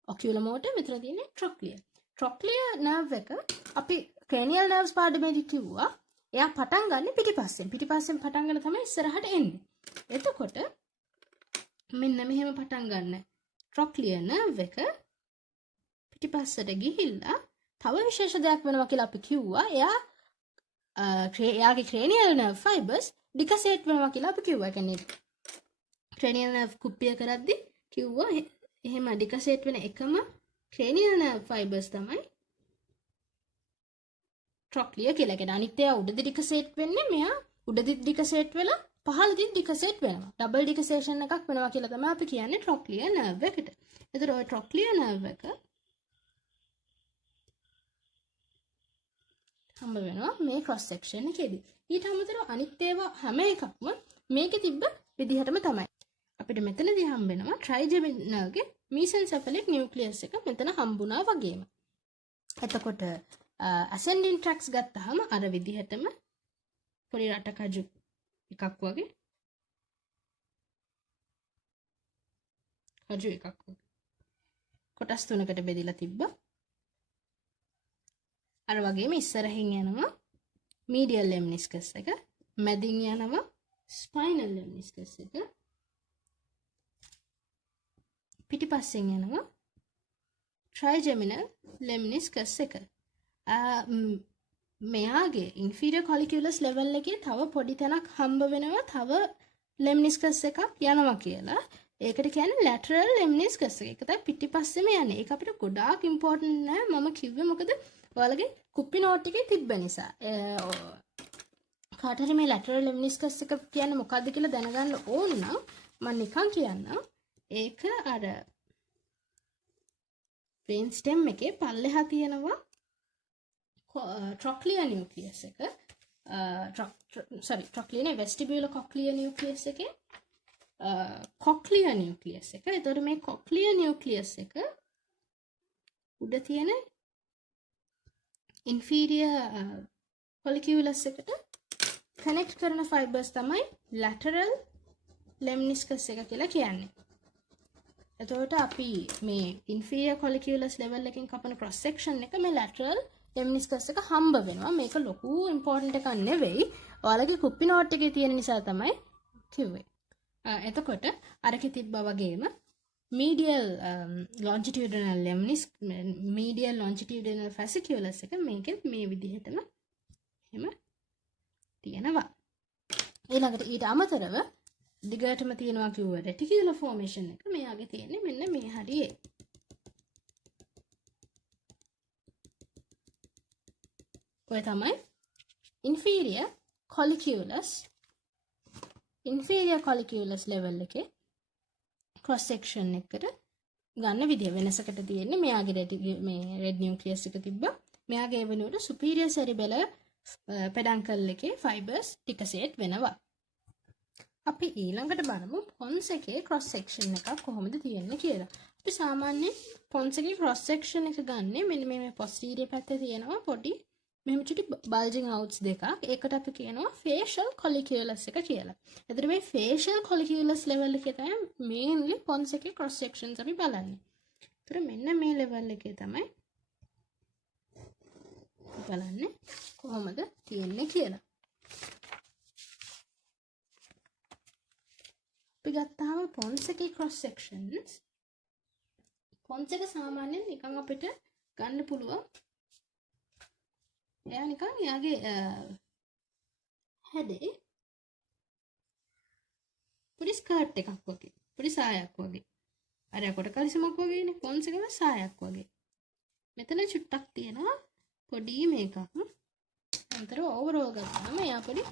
oculomotor, මෙතන තියෙන්නේ trochlear. trochlear nerve එක අපි cranial nerves පාඩමේදී කිව්වා එයා පටන් ගන්න පිටිපස්සෙන්. පිටිපස්සෙන් පටන් ගන්න තමයි ඉස්සරහට එන්නේ. එතකොට මෙන්න මෙහෙම පටන් ගන්න trochlear nerve එක පිටිපස්සට ගිහිල්ලා තව විශේෂ දෙයක් වෙනවා කියලා අපි කිව්වා. එයාගේ cranial nerve fibers ඩිකසේට් වෙනවා කියලා අපි කිව්වා. ඒ කියන්නේ cranial nerve කුප්පිය කරද්දි කිව්වා එහෙම ඩිකසේට් වෙන එකම cranial nerve fibers තමයි trochlear කියලා. කියන්නේ අනිත් ඒවා උඩදී ඩිකසේට් වෙන්නේ මෙයා උඩදී ඩිකසේට් වෙලා පහළදී ඩිකසේට් වෙනවා. ඩබල් ඩිකසේෂන් එකක් වෙනවා කියලා තමයි අපි කියන්නේ trochlear nerve එකට. ඒතර ඔය trochlear nerve එක හම්බ වෙනවා මේ cross section එකේදී. ඊට අමතරව අනිත් ඒවා හැම එකක්ම මේකේ තිබ්බ විදිහටම තමයි. අපිට මෙතනදී හම්බ වෙනවා trigeminalගේ mesencephalic nucleus එක මෙතන හම්බුණා වගේම. එතකොට ascending tracts ගත්තාම අර විදිහටම පොඩි රටකජු එකක් වගේ කජු එකක් වගේ කොටස් තුනකට බෙදලා තිබ්බා. අර වගේම ඉස්සරහින් යනවා medial lemniscus එක, මැදින් යනවා spinal lemniscus එක, පිටිපස්සෙන් යනවා trigeminal lemniscus එක. මෙයාගේ inferior colliculus level එකේ තව පොඩි තැනක් හම්බ වෙනවා තව lemniscus එකක් යනවා කියලා. ඒකට කියන්නේ lateral lemniscus එක. ඒක තමයි පිටිපස්සෙම යන්නේ. ඒක අපිට ගොඩාක් important නෑ. මම කිව්වේ මොකද ඔයාලගේ කුප්පි නෝට් එකේ තිබ්බ නිසා. කාට හරි මේ lateral lemniscus එක කියන්නේ මොකද්ද කියලා දැනගන්න ඕන නම් මම නිකන් කියන්නම්. ඒක අර brain stem එකේ පල්ලෙහා තියෙනවා trochlear nucleus එක. ට්‍රොක්ලියනේ වෙස්ටිබියුලර් කොක්ලියර් නියුක්ලියස් එකේ කොක්ලියර් නියුක්ලියස් එක. එතකොට මේ කොක්ලියර් නියුක්ලියස් එක උඩ තියෙන ඉන්ෆීරියර් කොලිකියුලස් එකට කනෙක්ට් කරන ෆයිබර්ස් තමයි ලැටරල් ලෙම්නිස්කස් එක කියලා කියන්නේ. එතකොට අපි මේ ඉන්ෆීරියර් කොලිකියුලස් ලෙවල් එකෙන් කපන ක්‍රොස් සෙක්ෂන් එක මේ ලැටරල් ලෙම්නිස්කස් එක හම්බ වෙනවා. මේක ලොකු ඉම්පෝර්ටන්ට් එකක් නෙවෙයි. ඔයාලගේ කුප්පි නෝට් එකේ තියෙන නිසා තමයි කිව්වේ. එතකොට අරකේ තිබ්බා වගේම medial longitudinal lemnis medial longitudinal fasciculus එක මේකෙත් මේ විදිහටම එහෙම තියෙනවා. ඊළඟට ඊට අමතරව දිගටම තියෙනවා කිව්ව reticular formation එක මෙයාගේ තියෙන්නේ මෙන්න මේ හරියේ. ඔය තමයි inferior colliculus level එකේ cross section එකට ගන්න විදිය වෙනසකට තියෙන්නේ. මෙයාගේ මේ red nucleus එක තිබ්බා. මෙයාගේ ඒ වෙනුවට superior cerebellar peduncle එකේ fibers ටික set වෙනවා. අපි ඊළඟට බලමු pons එකේ cross section එකක් කොහොමද තියෙන්නේ කියලා. අපි සාමාන්‍යයෙන් pons එකේ cross section එක ගන්නෙ මෙන්න මේ posterior පැත්තේ තියෙනවා පොඩි මෙහෙම චුටි bulging outs දෙකක්. ඒකට අපි කියනවා facial colliculus එක කියලා. එතකොට මේ facial colliculus level එකේ තමයි mainly pons එකේ cross sections අපි බලන්නේ. එතකොට මෙන්න මේ level එකේ තමයි බලන්නේ කොහොමද තියෙන්නේ කියලා. අපි ගත්තාම pons එකේ cross sections pons එක සාමාන්‍යයෙන් නිකන් අපිට ගන්න පුළුවන්. එයා නිකන් එයාගේ හැඩේ පොඩි ස්කර්ට් එකක් වගේ පොඩි සායක් වගේ අර කොට කලිසමක් වගේනේ pons එකම සායක් වගේ. මෙතන චුට්ටක් තියෙනවා පොඩි මේකක්. අතර ඕවරෝල් ගත්තාම එයා පොඩි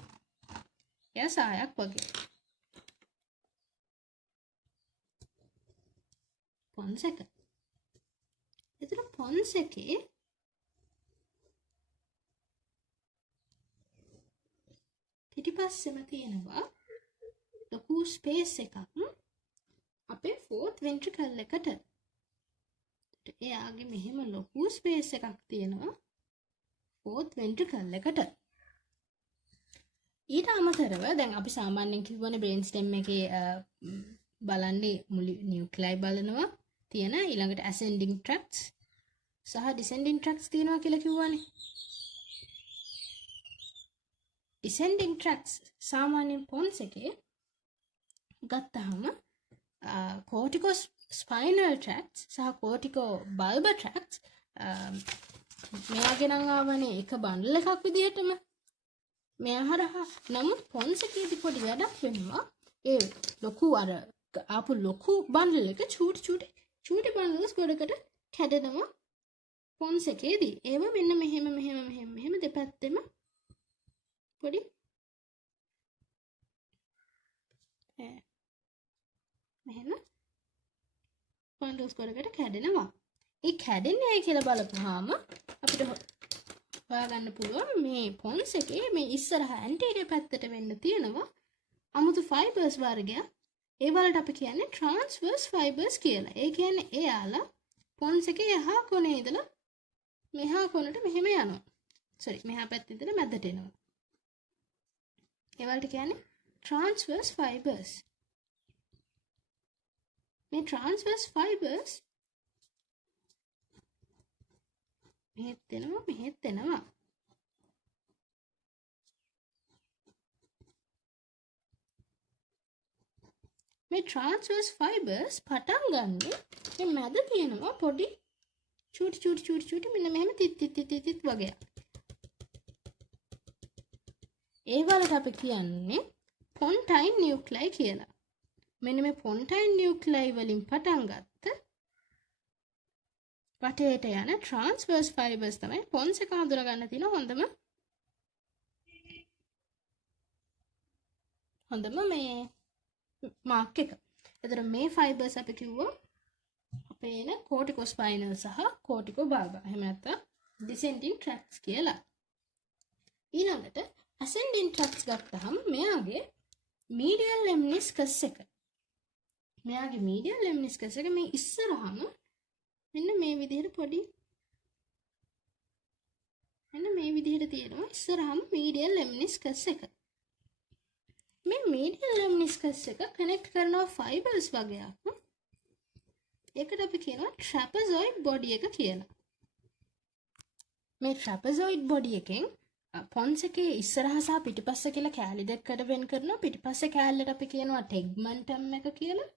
එයා සායක් වගේ. pons එක. එතන pons එකේ පිටිපස්සෙම තියෙනවා ලොකු ස්පේස් එකක් අපේ fourth ventricle එකට. එයාගේ මෙහෙම ලොකු ස්පේස් එකක් තියෙනවා fourth ventricle එකට. ඊට අමතරව දැන් අපි සාමාන්‍යයෙන් කියවනේ brain stem එකේ බලන්නේ මුළු නියුක්ලියයි බලනවා තියෙන ඊළඟට ascending tracts සහ descending tracts තියෙනවා කියලා කිව්වනේ. descending tracts සාමාන්‍යයෙන් pons එකේ ගත්තාම corticospinal tracts සහ corticobulbar tracts මෙයාගේ නම් ආවනේ එක බන්ඩල් එකක් විදිහටම මෙයා හරහා. නමුත් pons එකේදී පොඩි වැඩක් වෙනවා. ඒ ලොකු අර ආපු ලොකු බන්ඩල් එක චූටි බන්ඩල්ස් ගොඩකට කැඩෙනවා pons එකේදී. ඒව මෙන්න මෙහෙම දෙපැත්තෙම පොඩි මෙහෙම බන්ඩල්ස් ගොඩකට කැඩෙනවා. ඒ කැඩෙන්නේ ඇයි කියලා බලපුවාම අපිට හොයාගන්න පුළුවන් මේ pons එකේ මේ ඉස්සරහ anterior පැත්තට වෙන්න තියෙනවා අමුතු fibers වර්ගයක්. ඒ වලට අපි කියන්නේ transverse fibers කියලා. ඒ කියන්නේ එයාලා pons එකේ එහා කොනේ ඉඳලා මෙහා කොනට මෙහෙම යනවා. මෙහා පැත්තේ ඉඳලා මැදට එනවා. ඒ වලට කියන්නේ transverse fibers. මේ transverse fibers මෙහෙත් එනවා. මේ transverse fibers පටන් ගන්නෙ මේ මැද තියෙනවා පොඩි චූටි මෙන්න මෙහෙම තිත් වගේ. ඒ වලට අපි කියන්නේ pontine nuclei කියලා. මෙන්න මේ pontine nuclei වලින් පටන් ගත්ත වටේට යන transverse fibers තමයි pons එක හඳුනා ගන්න තියෙන හොඳම මේ මාක් එක. එතකොට මේ fibers අපි කිව්වා අපේ එන corticospinal සහ corticobulbar. එහෙම නැත්නම් descending tracts කියලා. ඊළඟට ascending tracts ගත්තහම මෙයාගේ medial lemniscus එක මේ ඉස්සරහම මෙන්න මේ විදිහට තියෙනවා ඉස්සරහම medial lemniscus එක. මේ medial lemniscus එක connect කරනවා fibers වගේක්. ඒකට අපි කියනවා trapezoid body එක කියලා. මේ trapezoid body එකෙන් පොන්ස් එකේ ඉස්සරහ සහ පිටිපස්ස කියලා කෑලි දෙකකට වෙන් කරනවා. පිටිපස්සේ කෑල්ලට අපි කියනවා tegmentum එක කියලා.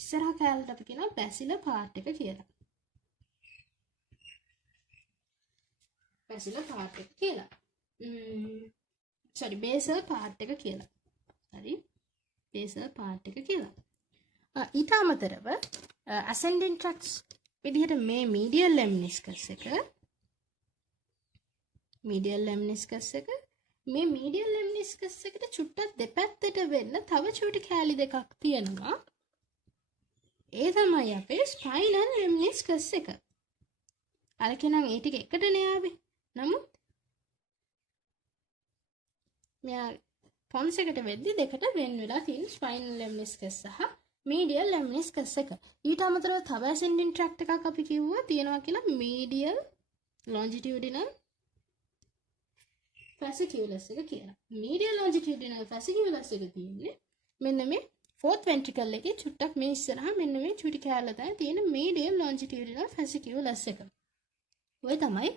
ඉස්සරහ කෑල්ලට අපි කියනවා basilar part එක කියලා. basal part එක කියලා. basal part එක කියලා. basal part එක කියලා. ඊට අමතරව ascending tracts විදිහට මේ medial lemniscus එක මේ medial lemniscus එකට චුට්ටක් දෙපැත්තට වෙන්න තව චූටි කෑලි දෙකක් තියෙනවා. ඒ තමයි අපේ spinal lemniscus එක. අර කෙනම් ඒ ටික එකටනේ ආවේ. නමුත් මෙයා පොන්ස් එකට වෙද්දි දෙකට වෙන් වෙලා තියෙන spinal lemniscus සහ medial lemniscus එක. ඊට අමතරව තව ascending tract එකක් අපි කිව්වා තියෙනවා කියලා medial longitudinal fasciculus එක කියලා. medial longitudinal fasciculus එක තියෙන්නේ මෙන්න මේ fourth ventricle එකේ චුට්ටක් මේ ඉස්සරහා මෙන්න මේ චුටි කෑල්ල තමයි තියෙන medial longitudinal fasciculus එක. ඔය තමයි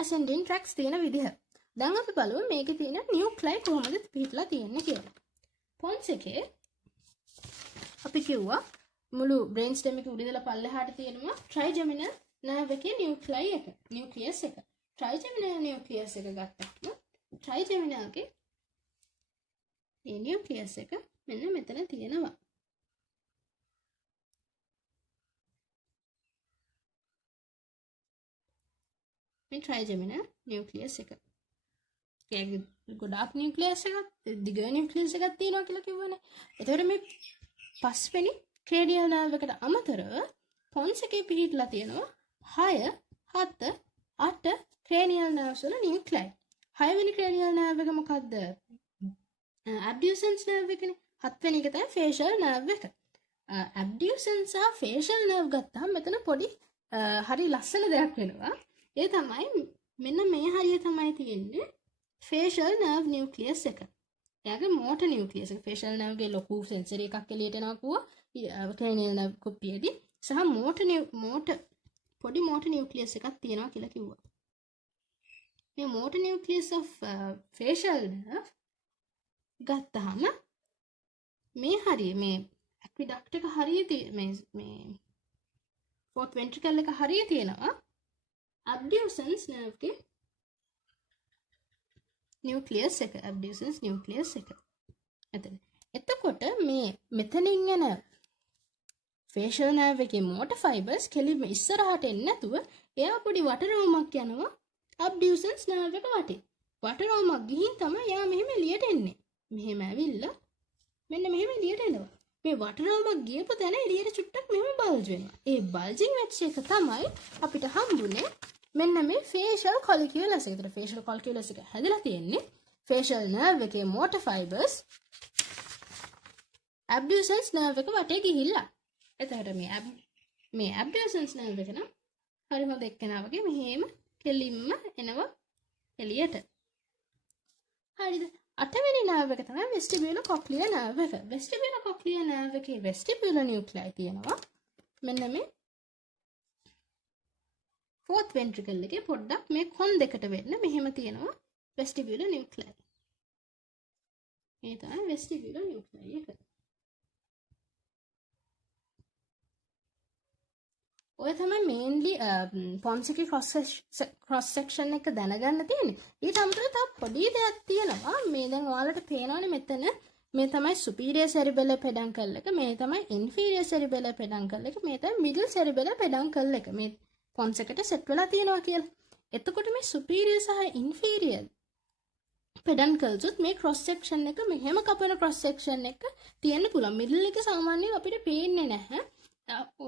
ascending tracts තියෙන විදිහ. දැන් අපි බලමු මේකේ තියෙන nuclei කොහොමද පිටලා තියෙන්නේ කියලා. පොන්ස් එකේ අපි කිව්වා මුළු brain stem එක උඩින්දලා පල්ලෙහාට තියෙනවා trigeminal nerve එකේ nucleus එක. trigeminal nucleus එක ගත්තම trigeminal ගේ මේ nucleus එක මෙන්න මෙතන තියෙනවා. මේ trigeminal nucleus එක. ඒකේ ගොඩාක් nucleus එකක් දිග nucleus එකක් තියෙනවා කියලා කිව්වනේ. ඒතකොට මේ පස්වෙනි cranial nerve එකට අමතරව pons එකේ පිහිටලා තියෙනවා 6 7 8 cranial nerves වල nuclei. 6 වෙනි cranial nerve එක මොකද්ද? abducens nerve එකනේ. 7 වෙනි එක තමයි facial nerve එක. abducens සහ facial nerve ගත්තාම මෙතන පොඩි හරි ලස්සන දෙයක් වෙනවා. ඒ තමයි මෙන්න මේ හරිය තමයි තියෙන්නේ facial nerve nucleus එක. එයාගේ motor nucleus එක. facial nerve ගේ ලොකු sensory එකක් එළියට එනවා කිව්වා cranial nerve කුප්පියේදී සහ පොඩි motor nucleus එකක් තියෙනවා කියලා කිව්වා. මේ motor nucleus of facial nerve ගත්තාම මේ හරිය මේ aqueduct එක හරිය මේ fourth ventricle එක හරිය තියෙනවා abducens nerve ගේ nucleus එක. abducens nucleus එක. එතකොට මේ මෙතනින් එන facial nerve එකේ motor fibers කෙලින්ම ඉස්සරහට එන්නේ නැතුව එයා පොඩි වටරවුමක් යනවා abducens nerve එක වටේ. වටරවුමක් ගිහින් තමයි එයා මෙහෙම එළියට එන්නේ. මෙහෙම ඇවිල්ලා මෙන්න මෙහෙම එළියට එනවා. මේ වටරවුමක් ගියපු තැන එළියට චුට්ටක් මෙහෙම බල්ජ් වෙනවා. ඒ බල්ජින් වෙච්ච එක තමයි අපිට හම්බුනේ මෙන්න මේ facial colliculus එක. ඒතර facial colliculus එක හැදලා තියෙන්නේ facial nerve එකේ motor fibers abducens nerve එක වටේ ගිහිල්ලා. එතකොට මේ abducens nerve එක නම් හරි හොඳ එක්කෙනා වගේ මෙහෙම කෙලින්ම එනවා එළියට. හරිද? 8 වෙනි nerve එක තමයි vestibular cochlear nerve එක. vestibular cochlear nerve එකේ vestibular nuclei තියෙනවා. මෙන්න මේ fourth ventricle එකේ පොඩ්ඩක් මේ කොන් දෙකට වෙන්න මෙහෙම තියෙනවා vestibular nuclei. මේ තමයි vestibular nuclei එක. ඔය තමයි mainly pons එකේ cross section එක දැනගන්න තියෙන්නේ. ඊට අමතරව තව පොඩි දෙයක් තියෙනවා. මේ දැන් ඔයාලට පේනවනේ මෙතන මේ තමයි superior cerebellar peduncle එක. මේ තමයි inferior cerebellar peduncle එක. මේ තමයි middle cerebellar peduncle එක. මේ pons එකට set වෙලා තියෙනවා කියලා. එතකොට මේ superior සහ inferior peduncles උත් මේ cross section එක මෙහෙම කපන cross section එක තියෙන්න පුළුවන්. middle එක සාමාන්‍යයෙන් අපිට පේන්නේ නැහැ.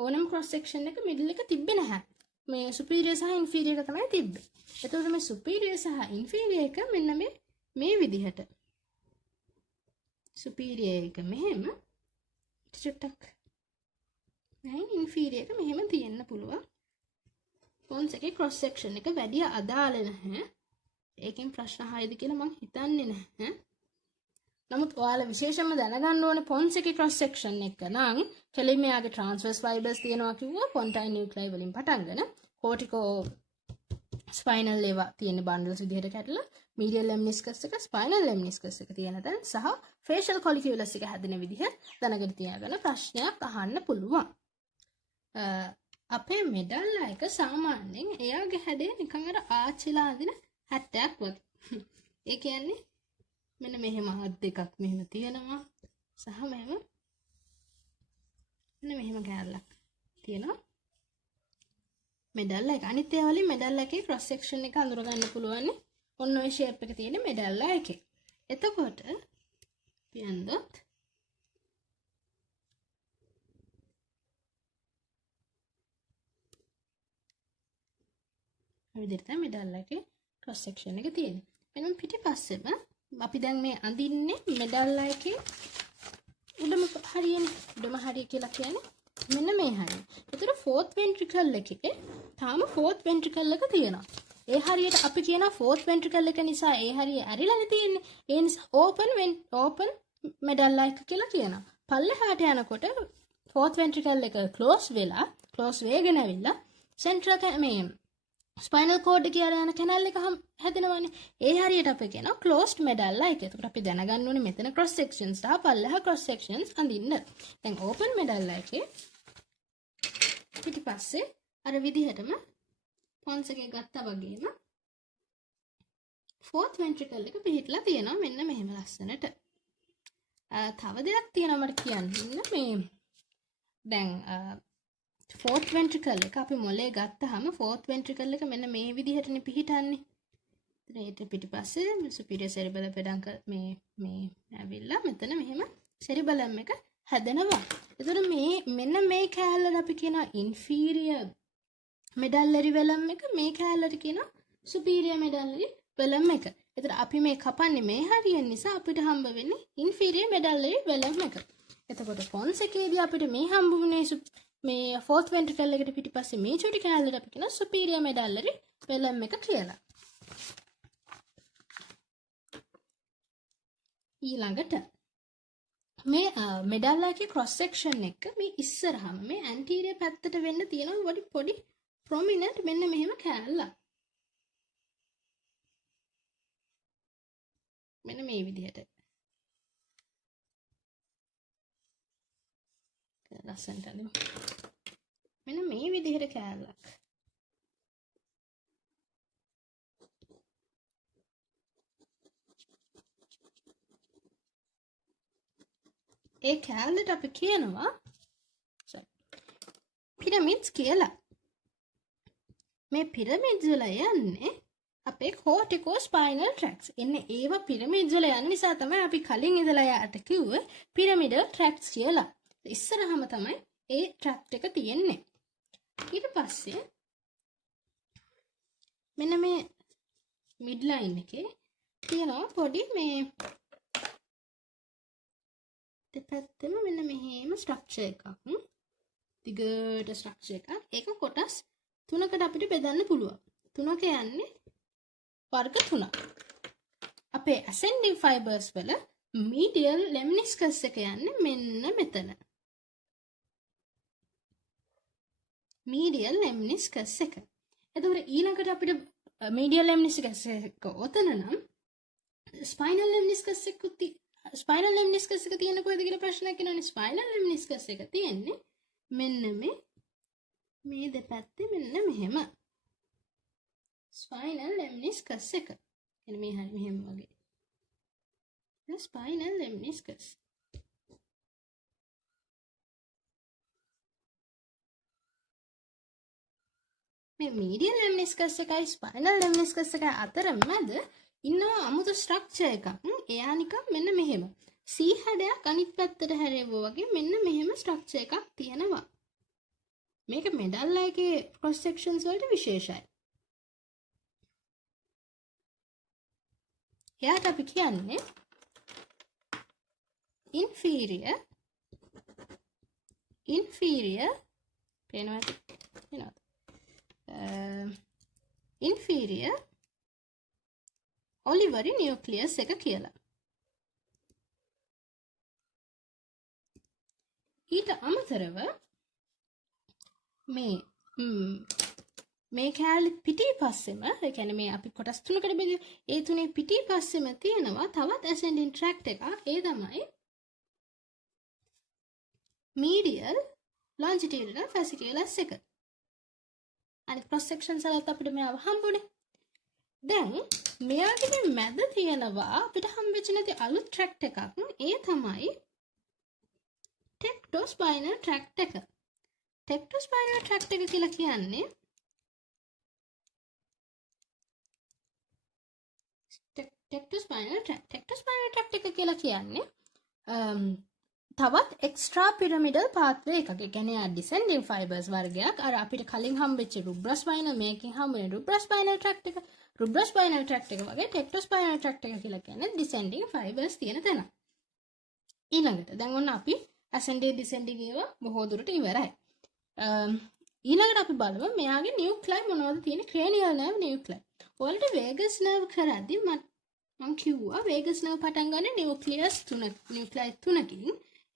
ඕනම cross section එක middle එක තිබ්බේ නැහැ. මේ සුපීරියර් සහ ඉන්ෆීරියර් එක තමයි තිබ්බේ. එතකොට මේ සුපීරියර් සහ ඉන්ෆීරියර් එක මෙන්න මේ විදිහට. සුපීරියර් එක මෙහෙම චුට්ටක්. දැන් ඉන්ෆීරියර් එක මෙහෙම තියෙන්න පුළුවන්. පොන්ස් එකේ ක්‍රොස් සෙක්ෂන් එක වැඩි අදාළ නැහැ. ඒකෙන් ප්‍රශ්න හයිද කියලා මම හිතන්නේ නැහැ. නමුත් ඔයාලා විශේෂයෙන්ම දැනගන්න ඕනේ පොන්ස් එකේ ක්‍රොස් සෙක්ෂන් එක නම් කෙලින්ම යාගේ ට්‍රාන්ස්වර්ස් ෆයිබර්ස් තියෙනවා කිව්වා පොන්ටයින් නියුක්ලයි වලින් පටන්ගෙන කෝටිකෝ ස්පයිනල් ඒවා තියෙන බන්ඩල්ස් විදිහට කැඩලා මීඩියල් ලෙම්නිස්කස් එක ස්පයිනල් ලෙම්නිස්කස් එක තියෙන තැන සහ ෆේෂල් කොලිකියුලස් එක හැදෙන විදිහ දැනගෙන තියාගන්න ප්‍රශ්නයක් අහන්න පුළුවන්. අපේ මෙඩල්ලා එක සාමාන්‍යයෙන් එයාගේ හැඩය නිකන් අර ආච්චිලා අඳින හැට්ටයක් වගේ. ඒ කියන්නේ මෙන්න මෙහෙම හත් දෙකක් මෙහෙම තියෙනවා සහ මෙහෙම මෙහෙම කැරලක් තියෙනවා මෙඩල්ලා එක. අනිත් ඒවා වලින් මෙඩල්ලා එකේ ක්‍රොස් සෙක්ෂන් එක අඳුර ගන්න පුළුවන්. ඔන්න ඔය ෂේප් එක තියෙන මෙඩල්ලා එකේ. එතකොට පියන්දොත් මේ විදිහට තමයි මෙඩල්ලා එකේ ක්‍රොස් සෙක්ෂන් එක තියෙන්නේ. මෙන්න පිටිපස්සෙම අපි දැන් මේ අඳින්නේ මෙඩල්ලා එකේ උඩම හරියනේ. උඩම හරිය කියලා කියන්නේ මෙන්න මේ හරිය. ඒතර ෆෝර්ත් වෙන්ට්‍රිකල් එකේ තාම ෆෝර්ත් වෙන්ට්‍රිකල් එක තියෙනවා. ඒ හරියට අපි කියනවා ෆෝර්ත් වෙන්ට්‍රිකල් එක නිසා ඒ හරිය ඇරිලානේ තියෙන්නේ. ඒ නිසා ඕපන් මෙඩල්ලා එක කියලා කියනවා. පල්ලෙහාට යනකොට ෆෝර්ත් වෙන්ට්‍රිකල් එක ක්ලෝස් වෙගෙන ඇවිල්ලා සෙන්ට්‍රල් මේ ස්පයිනල් කෝඩ් එක කියලා යන කැනල් එක හැදෙනවානේ. ඒ හරියට අපි කියනවා ක්ලෝස්ඩ් මෙඩල්ලා එක. එතකොට අපි දැනගන්න ඕනේ මෙතන ක්‍රොස් සෙක්ෂන්ස් සහ පල්ලෙහා ක්‍රොස් සෙක්ෂන්ස් අඳින්න. දැන් ඕපන් මෙඩල්ලා එකේ පිටිපස්සේ අර විදිහටම පොන්ස් එකේ ගත්තා වගේම ෆෝර්ත් වෙන්ට්‍රිකල් එක පිහිටලා තියෙනවා මෙන්න මෙහෙම ලස්සනට. තව දෙයක් තියෙනවා මට කියන්න. මේ දැන් ෆෝර්ත් වෙන්ට්‍රිකල් එක අපි මොලේ ගත්තාම ෆෝර්ත් වෙන්ට්‍රිකල් එක මෙන්න මේ විදිහටනේ පිහිටන්නේ. ඊට පිටිපස්සේ සුපීරියර් සෙරිබෙලම් පෙඩන්ක මේ ඇවිල්ලා මෙතන මෙහෙම සෙරිබෙලම් එක හැදෙනවා. එතකොට මෙන්න මේ කැලලට අපි කියනවා ඉන්ෆීරියර් මෙඩල්ලරි වෙලම් එක, මේ කැලලට කියනවා සුපීරියර් මෙඩල්ලරි වෙලම් එක. එතකොට අපි මේ කපන්නේ මේ හරියන් නිසා අපිට හම්බ වෙන්නේ ඉන්ෆීරියර් මෙඩල්ලරි වෙලම් එක. එතකොට පොන්ස් එකේදී අපිට මේ හම්බ වුණේ මේ ෆෝර්ත් වෙන්ට්‍රිකල් එකට පිටිපස්සේ මේ චුටි කැලලට අපි කියනවා සුපීරියර් මෙඩල්ලරි වෙලම් එක කියලා. ඊළඟට මේ මෙඩල්ලා එකේ ක්‍රොස් සෙක්ෂන් එක මේ ඉස්සරහම මේ ඇන්ටීරියර් පැත්තට වෙන්න තියෙන පොඩි ප්‍රොමිනන්ට් මෙන්න මෙහෙම කැලලක්. මෙන්න මේ විදිහට. ලස්සනට අඳිමු. මෙන්න මේ විදිහට කැලලක්. ඒ කැලලට අපි කියනවා පිරමිඩ්ස් කියලා. මේ පිරමිඩ්ස් වල යන්නේ අපේ කෝටිකෝ ස්පයිනල් ට්‍රැක්ස්. එන්නේ ඒව පිරමිඩ්ස් වල යන නිසා තමයි අපි කලින් ඉඳලා යාට කිව්වේ පිරමිඩල් ට්‍රැක්ස් කියලා. ඉස්සරහම තමයි ඒ ට්‍රැක්ට් එක තියෙන්නේ. ඊට පස්සේ මෙන්න මේ මිඩ් ලයින් එකේ තියෙනවා පොඩි මේ දෙපැත්තෙම මෙන්න මෙහෙම ස්ට්‍රක්චර් එකක්. දිගට ස්ට්‍රක්චර් එකක්. ඒක කොටස් තුනකට අපිට බෙදන්න පුළුවන්. තුනක යන්නේ වර්ග තුනක්. අපේ ascending fibers වල medial lemniscus එක යන්නේ මෙන්න මෙතන. medial lemniscus එක. එතකොට ඊළඟට අපිට medial lemniscus එක ඔතන නම් spinal lemniscus ස්පයිනල් ලෙම්නිස්කස් එක තියෙන කොහෙද කියලා ප්‍රශ්නයක් එනවනේ. ස්පයිනල් ලෙම්නිස්කස් එක තියෙන්නේ මෙන්න මේ දෙපැත්තේ මෙන්න මෙහෙම. ස්පයිනල් ලෙම්නිස්කස් එක. එන්න මේ හරිය මෙහෙම වගේ. ස්පයිනල් ලෙම්නිස්කස්. මේ මීඩියල් ලෙම්නිස්කස් එකයි ස්පයිනල් ලෙම්නිස්කස් එකයි අතර මැද ඉන්නවා අමුතු ස්ට්‍රක්චර් එකක්. එයා නිකන් මෙන්න මෙහෙම. C හැඩයක් අනිත් පැත්තට හැරෙවුවා වගේ මෙන්න මෙහෙම ස්ට්‍රක්චර් එකක් තියෙනවා. මේක මෙඩල්ලා එකේ cross sections වලට විශේෂයි. එයාට අපි කියන්නේ inferior පේනවද? inferior olivary nucleus එක කියලා. ඊට අමතරව මේ කැලේ පිටිපස්සෙම ඒ කියන්නේ මේ අපි කොටස් තුනකට බෙදුවේ ඒ තුනේ පිටිපස්සෙම තියෙනවා තවත් ascending tract එකක්. ඒ තමයි medial longitudinal fasciculus එක. අනිත් cross sections වලත් අපිට මේව හම්බුනේ. දැන් මෙයාගේ මැද තියෙනවා අපිට හම්බෙච්ච නැති අලුත් tract එකක්. ඒ තමයි tectospinal tract එක. tectospinal tract එක කියලා කියන්නේ tectospinal tract එක කියලා කියන්නේ තවත් extra pyramidal pathway එකක්. ඒ කියන්නේ descending fibers වර්ගයක්. අර අපිට කලින් හම්බෙච්ච rubrosspinal මේකෙන් හම්බෙන rubrosspinal tract එක. rubrosspinal tract එක වගේ tectospinal tract එක කියලා කියන්නේ descending fibers තියෙන තැන. ඊළඟට දැන් ඔන්න අපි ascending descending ඒවා බොහෝ දුරට ඉවරයි. ඊළඟට අපි බලමු මෙයාගේ nuclei මොනවද තියෙන්නේ cranial nerve nuclei. ඔයාලට vagus nerve කරද්දි මම කිව්වා vagus nerve පටන් ගන්න nuclei තුනකින්.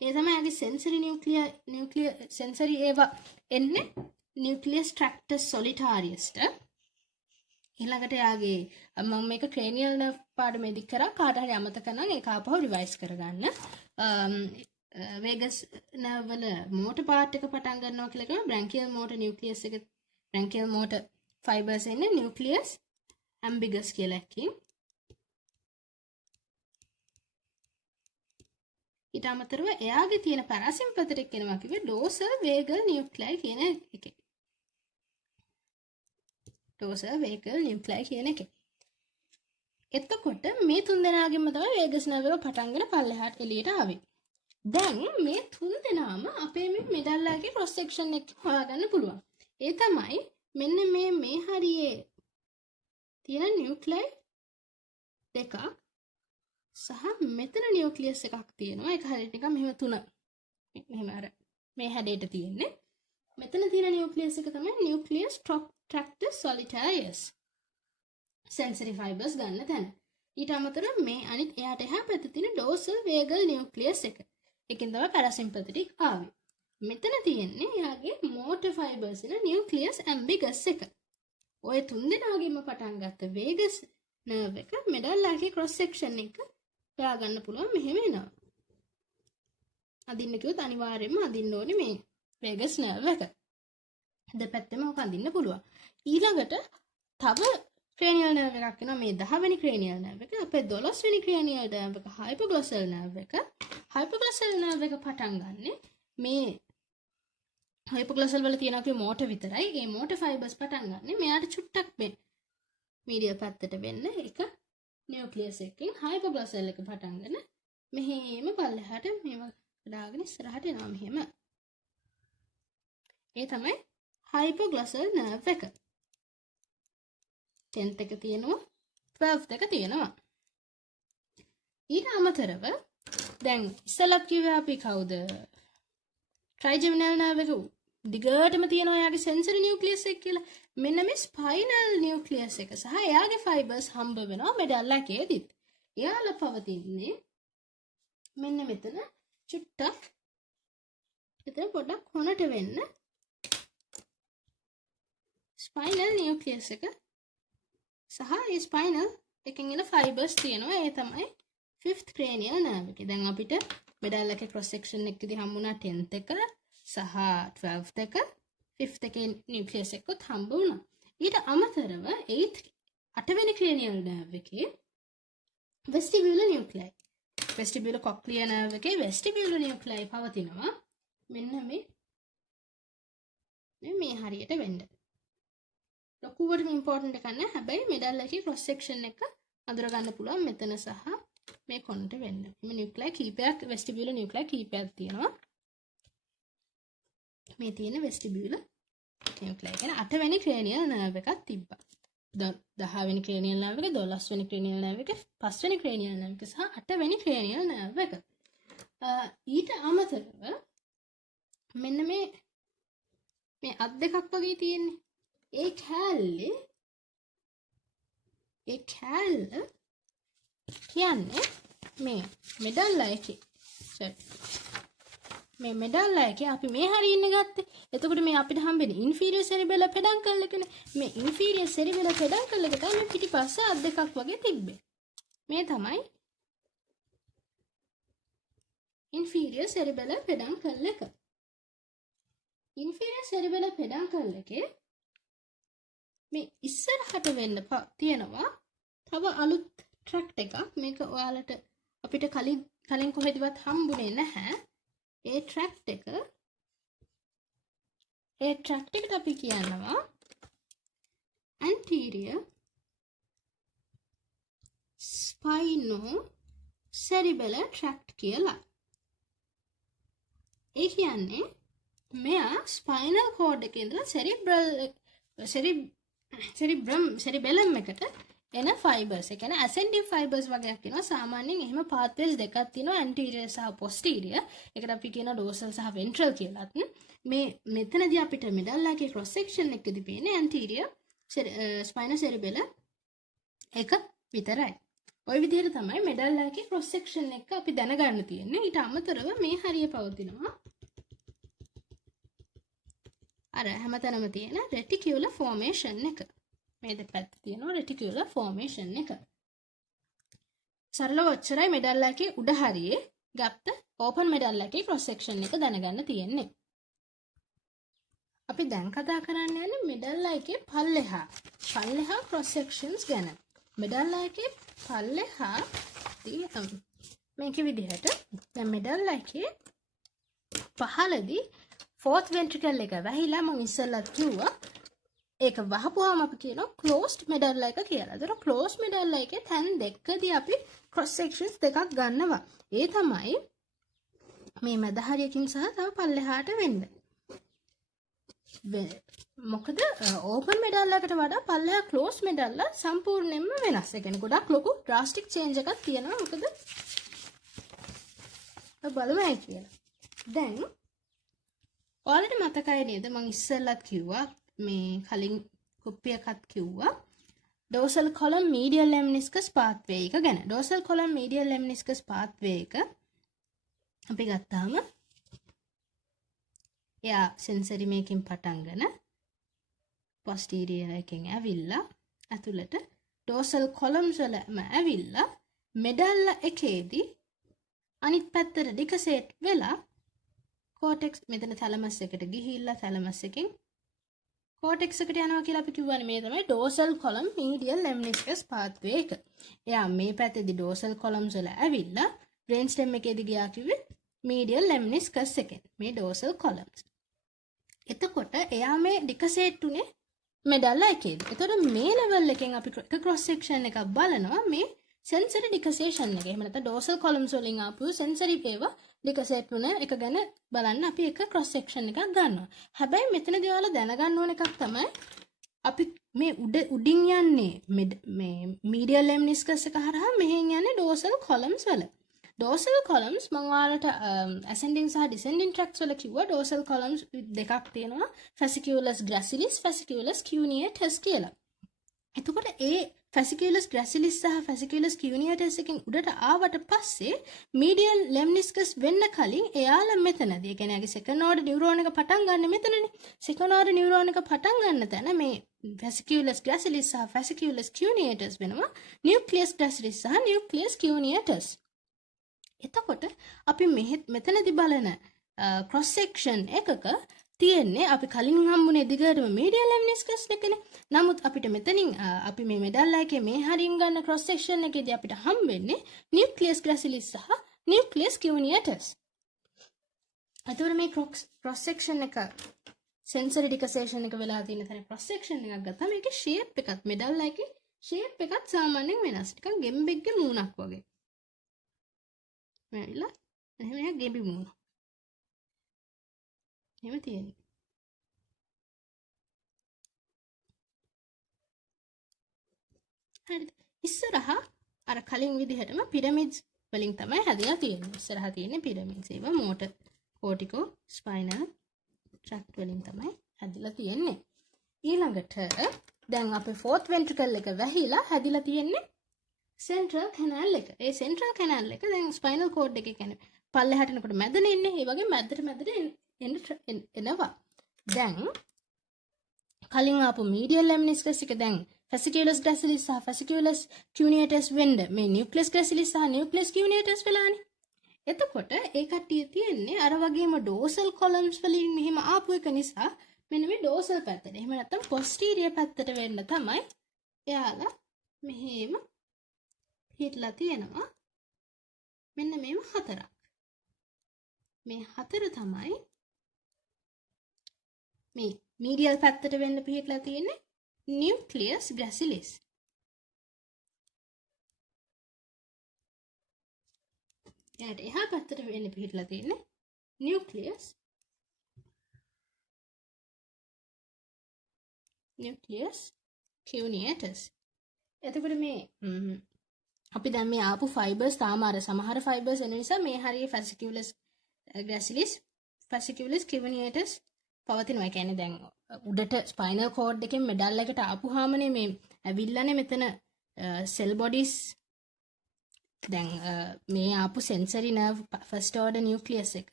ඒ තමයි ආගේ sensory ඒවා එන්නේ nucleus tractus solitarius ට. ඊළඟට යාගේ මම මේක cranial nerve පාඩමේදී කරා කාට හරි අමතක නම් ඒක ආපහු රිවයිස් කරගන්න. vagus nerve වල motor part එක පටන් ගන්නවා කියලා කියනවා branchial motor nucleus එක branchial motor fibers එන්නේ nucleus ambiguous කියලා එකකින්. ඊට අමතරව එයාගේ තියෙන parasympathetic කෙනවා කිව්වේ dorsal vagal nuclei කියන එකේ. dorsal vagal nuclei කියන එකේ. එතකොට මේ තුන් දෙනාගෙම තමයි vagus nerve එක පටන්ගෙන පල්ලෙහාට එළියට ආවේ. දැන් මේ තුන් දෙනාම අපේ මේ මෙඩල්ලාගේ cross section එක හොයාගන්න පුළුවන්. ඒ තමයි මෙන්න මේ හරියේ තියෙන nuclei දෙකක් සහ මෙතන නියුක්ලියස් එකක් තියෙනවා. ඒක හරියට නිකන් මෙහෙම තුන. මෙහෙම අර මේ හැඩයට තියෙන්නේ. මෙතන තියෙන නියුක්ලියස් එක තමයි nucleus tractus solitarius. sensory fibers ගන්න තැන. ඊට අමතරව මේ අනිත් එයාට එහා පැත්තේ තියෙන dorsal vagal nucleus එක. ඒකෙන් තමයි parasympathetic ආවේ. මෙතන තියෙන්නේ එයාගේ motor fibers ඉන nucleus ambiguous එක. ඔය තුන් දෙනාගෙම පටන් ගත්ත vagus nerve එක මෙඩල්ලාගේ cross section එක හොයාගන්න පුළුවන් මෙහෙම එනවා. අදින්න කිව්වොත් අනිවාර්යයෙන්ම අදින්න ඕනේ මේ vagus nerve එක. දෙපැත්තෙම ඔක අදින්න පුළුවන්. ඊළඟට තව cranial nerve එකක් එනවා මේ 10 වෙනි cranial nerve එක. අපේ 12 වෙනි cranial nerve එක hypoglossal nerve එක. hypoglossal nerve එක පටන් ගන්නෙ මේ hypoglossal වල තියෙනවා කිය motor විතරයි. ඒ motor fibers පටන් ගන්නෙ මෙයාට චුට්ටක් මේ medial පැත්තට වෙන්න එක nucleus එකකින් hypoglossal එක පටන්ගෙන මෙහෙම පල්ලෙහාට මේව දාගෙන ඉස්සරහට එනවා මෙහෙම. ඒ තමයි hypoglossal nerve එක. 10th එක තියෙනවා 12th එක තියෙනවා. ඊට අමතරව දැන් ඉස්සෙල්ලා කිව්වේ අපි කවුද? trigeminal nerve එක දිගටම තියෙනවා යාගේ sensory nucleus එක කියලා. මෙන්න මේ spinal nucleus එක සහ එයාගේ fibers හම්බ වෙනවා මෙඩල්ලා එකේදීත්. එයාලා පවතින්නේ මෙන්න මෙතන චුට්ටක් මෙතන පොඩ්ඩක් කොනට වෙන්න spinal nucleus එක සහ ඒ spinal එකෙන් එන fibers තියෙනවා. ඒ තමයි 5th cranial nerve එක. දැන් අපිට මෙඩල්ලා එකේ cross section එකකදී හම්බුණා 10th එක සහ 12th එක 5th එකේ nucleus එකත් හම්බ වුණා. ඊට අමතරව 8වෙනි cranial nerve එකේ vestibular nuclei. vestibular cochlear nerve එකේ vestibular nuclei පවතිනවා. මෙන්න මේ හරියට වෙන්න. ලොකුවට important එකක් නෑ. හැබැයි මෙඩල්ලා එකේ cross section එක අඳුර ගන්න පුළුවන් මෙතන සහ මේ කොනට වෙන්න. මේ nuclei කීපයක් vestibular nuclei කීපයක් තියෙනවා. මේ තියෙන vestibular නියුක්ලියර් කියන්නේ 8 වෙනි ක්‍රේනියල් නර්ව් එකක් තිබ්බා. 10 වෙනි ක්‍රේනියල් නර්ව් එක, 12 වෙනි ක්‍රේනියල් නර්ව් එක, 5 වෙනි ක්‍රේනියල් නර්ව් එක සහ 8 වෙනි ක්‍රේනියල් නර්ව් එක. ඊට අමතරව මෙන්න මේ අත් දෙකක් වගේ තියෙන්නේ. ඒ කෑල්ල කියන්නේ මේ මෙඩල්ලා එකේ. මේ මෙඩල්ලා එකේ අපි මේ හරිය ඉන්න ගත්තේ. එතකොට මේ අපිට හම්බෙන්නේ ඉන්ෆීරියර් සෙරිබෙලර් පෙඩන්කල් එකනේ. මේ ඉන්ෆීරියර් සෙරිබෙලර් පෙඩන්කල් එක තමයි මේ පිටිපස්සේ අත් දෙකක් වගේ තිබ්බේ. මේ තමයි ඉන්ෆීරියර් සෙරිබෙලර් පෙඩන්කල් එක. ඉන්ෆීරියර් සෙරිබෙලර් පෙඩන්කල් එකේ මේ ඉස්සරහට වෙන්න තියෙනවා තව අලුත් ට්‍රැක්ට් එකක්. මේක ඔයාලට අපිට කලින් කොහෙදවත් හම්බුනේ නැහැ. ඒ ට්‍රැක්ට් එකට අපි කියනවා anterior spinocerebellar tract කියලා. ඒ කියන්නේ මෙයා ස්පයිනල් කෝඩ් එකේ ඉඳලා සෙරිබෙලම් එකට එන ෆයිබර්ස්. ඒ කියන්නේ ascending fibers වගේක් වෙනවා. සාමාන්‍යයෙන් එහෙම pathways දෙකක් තියෙනවා, anterior සහ posterior. ඒකට අපි කියනවා dorsal සහ ventral කියලාත්. මේ මෙතනදී අපිට මෙඩල්ලා එකේ cross section එකදී පේන්නේ anterior spinocerebellar එක විතරයි. ওই විදිහට තමයි මෙඩල්ලා එකේ cross section එක අපි දැනගන්න තියෙන්නේ. ඊට අමතරව මේ හරිය පවතිනවා අර හැමතැනම තියෙන reticular formation එක. මේ දෙපැත්තේ තියෙනවා reticular formation එක. සරලව ඔච්චරයි මෙඩල්ලා එකේ උඩ හරියේ ගත්ත open මෙඩල්ලා එකේ cross section එක දැනගන්න තියෙන්නේ. අපි දැන් කතා කරන්න යන්නේ මෙඩල්ලා එකේ පල්ලෙහා cross sections ගැන. මෙඩල්ලා එකේ පල්ලෙහා මේක විදිහට දැන් මෙඩල්ලා එකේ පහළදී fourth ventricle එක වැහිලා මම ඉස්සෙල්ලත් කිව්වා. ඒක වහපුවාම අපි කියනවා closed medulla එක කියලා. ඒතර closed medulla එකේ තැන් දෙකදී අපි cross sections දෙකක් ගන්නවා. ඒ තමයි මේ මැද හරියකින් සහ තව පල්ලෙහාට වෙන්නේ. මොකද open medulla එකට වඩා පල්ලෙහා closed medulla සම්පූර්ණයෙන්ම වෙනස්. ඒ කියන්නේ ගොඩක් ලොකු drastic change එකක් තියෙනවා. මොකද බලමු කියලා. දැන් ඔයාලට මතකයි නේද මම ඉස්සෙල්ලත් කිව්වා මේ කලින් කොපි එකක් කිව්වා dorsal column medial lemniscus pathway එක ගැන. dorsal column medial lemniscus pathway එක අපි ගත්තාම එයා sensory මේකෙන් පටන්ගෙන posterior එකෙන් ඇවිල්ලා ඇතුළට dorsal columns වලම ඇවිල්ලා medulla එකේදී අනිත් පැත්තට ඩිකසේට් වෙලා cortex මෙතන thalamus එකට ගිහිල්ලා thalamus එකෙන් cortex එකට යනවා කියලා අපි කිව්වනේ. මේ තමයි dorsal column medial lemniscus pathway එක. එයා මේ පැත්තේදී dorsal columns වල ඇවිල්ලා brain stem එකේදී ගියා කිව්වේ medial lemniscus එකෙන්. මේ dorsal columns. එතකොට එයා මේ ඩිකසේට් උනේ මෙඩල්ලා එකේදී. එතකොට මේ level එකෙන් අපි cross section එකක් බලනවා මේ sensory decussation එක. එහෙම නැත්නම් dorsal columns වලින් ආපු sensory ඒවා ඩිකසේට් වුණ එක ගැන බලන්න අපි එක cross section එකක් ගන්නවා. හැබැයි මෙතනදී ඔයාලා දැනගන්න ඕන එකක් තමයි අපි මේ උඩින් යන්නේ මේ medial lemniscus එක හරහා මෙහෙන් යන්නේ dorsal columns වල. dorsal columns මම ඔයාලට ascending සහ descending tracts වල කිව්වා dorsal columns දෙකක් තියෙනවා fasciculus gracilis fasciculus cuneatus කියලා. එතකොට ඒ fasciculus gracilis සහ fasciculus cuneatus එකෙන් උඩට ආවට පස්සේ medial lemniscus වෙන්න කලින් එයාලා මෙතනදී ඒ කියන්නේ second order neuron එක පටන් ගන්න මෙතනනේ. second order neuron එක පටන් ගන්න තැන මේ fasciculus gracilis සහ fasciculus cuneatus වෙනවා nucleus gracilis සහ nucleus cuneatus. එතකොට අපි මෙතනදී බලන cross section එකක තියෙන්නේ අපි කලින් හම්බුනේ දිගටම medial lemniscus එකනේ. නමුත් අපිට මෙතනින් අපි මේ මෙඩල්ලා එකේ මේ හරින් ගන්න cross section එකේදී අපිට හම්බෙන්නේ nucleus gracilis සහ nucleus cuneatus. අතවර මේ cross section එක sensory decussation එක වෙලා තියෙන තැන cross section එකක් ගත්තාම මේකේ shape එකත් මෙඩල්ලා එකේ shape එකත් සාමාන්‍යයෙන් වෙනස්. නිකන් ගෙම්බෙක්ගේ මූණක් වගේ. මෙවිලා එහෙම ගෙම්බි මූණ. එහෙම තියෙන්නේ. හරිද? ඉස්සරහා අර කලින් විදිහටම පිරමිඩ්ස් වලින් තමයි හැදලා තියෙන්නේ. ඉස්සරහා තියෙන්නේ පිරමිඩ්ස්. ඒවා මෝටර් කෝටිකෝ ස්පයිනල් ට්‍රැක්ට් වලින් තමයි හැදලා තියෙන්නේ. ඊළඟට දැන් අපේ ෆෝර්ත් වෙන්ට්‍රිකල් එක වැහිලා හැදිලා තියෙන්නේ සෙන්ට්‍රල් කැනල් එක. ඒ සෙන්ට්‍රල් කැනල් එක දැන් ස්පයිනල් කෝඩ් එකේ කියන්නේ පල්ලෙහාට එනකොට මැදනේ ඉන්නේ. ඒ වගේ මැදට එනවා. දැන් කලින් ආපු මීඩියල් ලැමිනිස්කස් එක දැන් ෆැසිකියුලස් ග්‍රැසිලිස් සහ ෆැසිකියුලස් කියුනියටස් වෙන්න මේ නියුක්ලියස් ග්‍රැසිලිස් සහ නියුක්ලියස් කියුනියටස් වෙලානේ. එතකොට ඒ කට්ටිය තියෙන්නේ අර වගේම ඩෝසල් කොලම්ස් වලින් මෙහිම ආපු එක නිසා මෙන්න මේ ඩෝසල් පැත්තට. එහෙම නැත්නම් පොස්ටීරියර් පැත්තට වෙන්න තමයි එයාලා මෙහෙම හිටලා තියෙනවා. මෙන්න මේව හතරක්. මේ හතර තමයි මේ මීඩියල් පැත්තට වෙන්න පිටලා තියෙන්නේ නියුක්ලියස් ග්‍රැසිලිස්. එයාට එහා පැත්තට වෙන්න පිටලා තියෙන්නේ නියුක්ලියස් කියුනියටස්. එතකොට මේ අපි දැන් මේ ආපු ෆයිබර්ස් තාම අර සමහර ෆයිබර්ස් එන නිසා මේ හරිය ෆැසිකියුලස් ග්‍රැසිලිස් ෆැසිකියුලස් කියුනියටස් පවතිනවා. ඒ කියන්නේ දැන් උඩට ස්පයිනල් කෝඩ් එකෙන් මෙඩල් එකට ආපුහාමනේ මේ ඇවිල්ලානේ මෙතන සෙල් බොඩිස්. දැන් මේ ආපු sensory nerve first order nucleus එක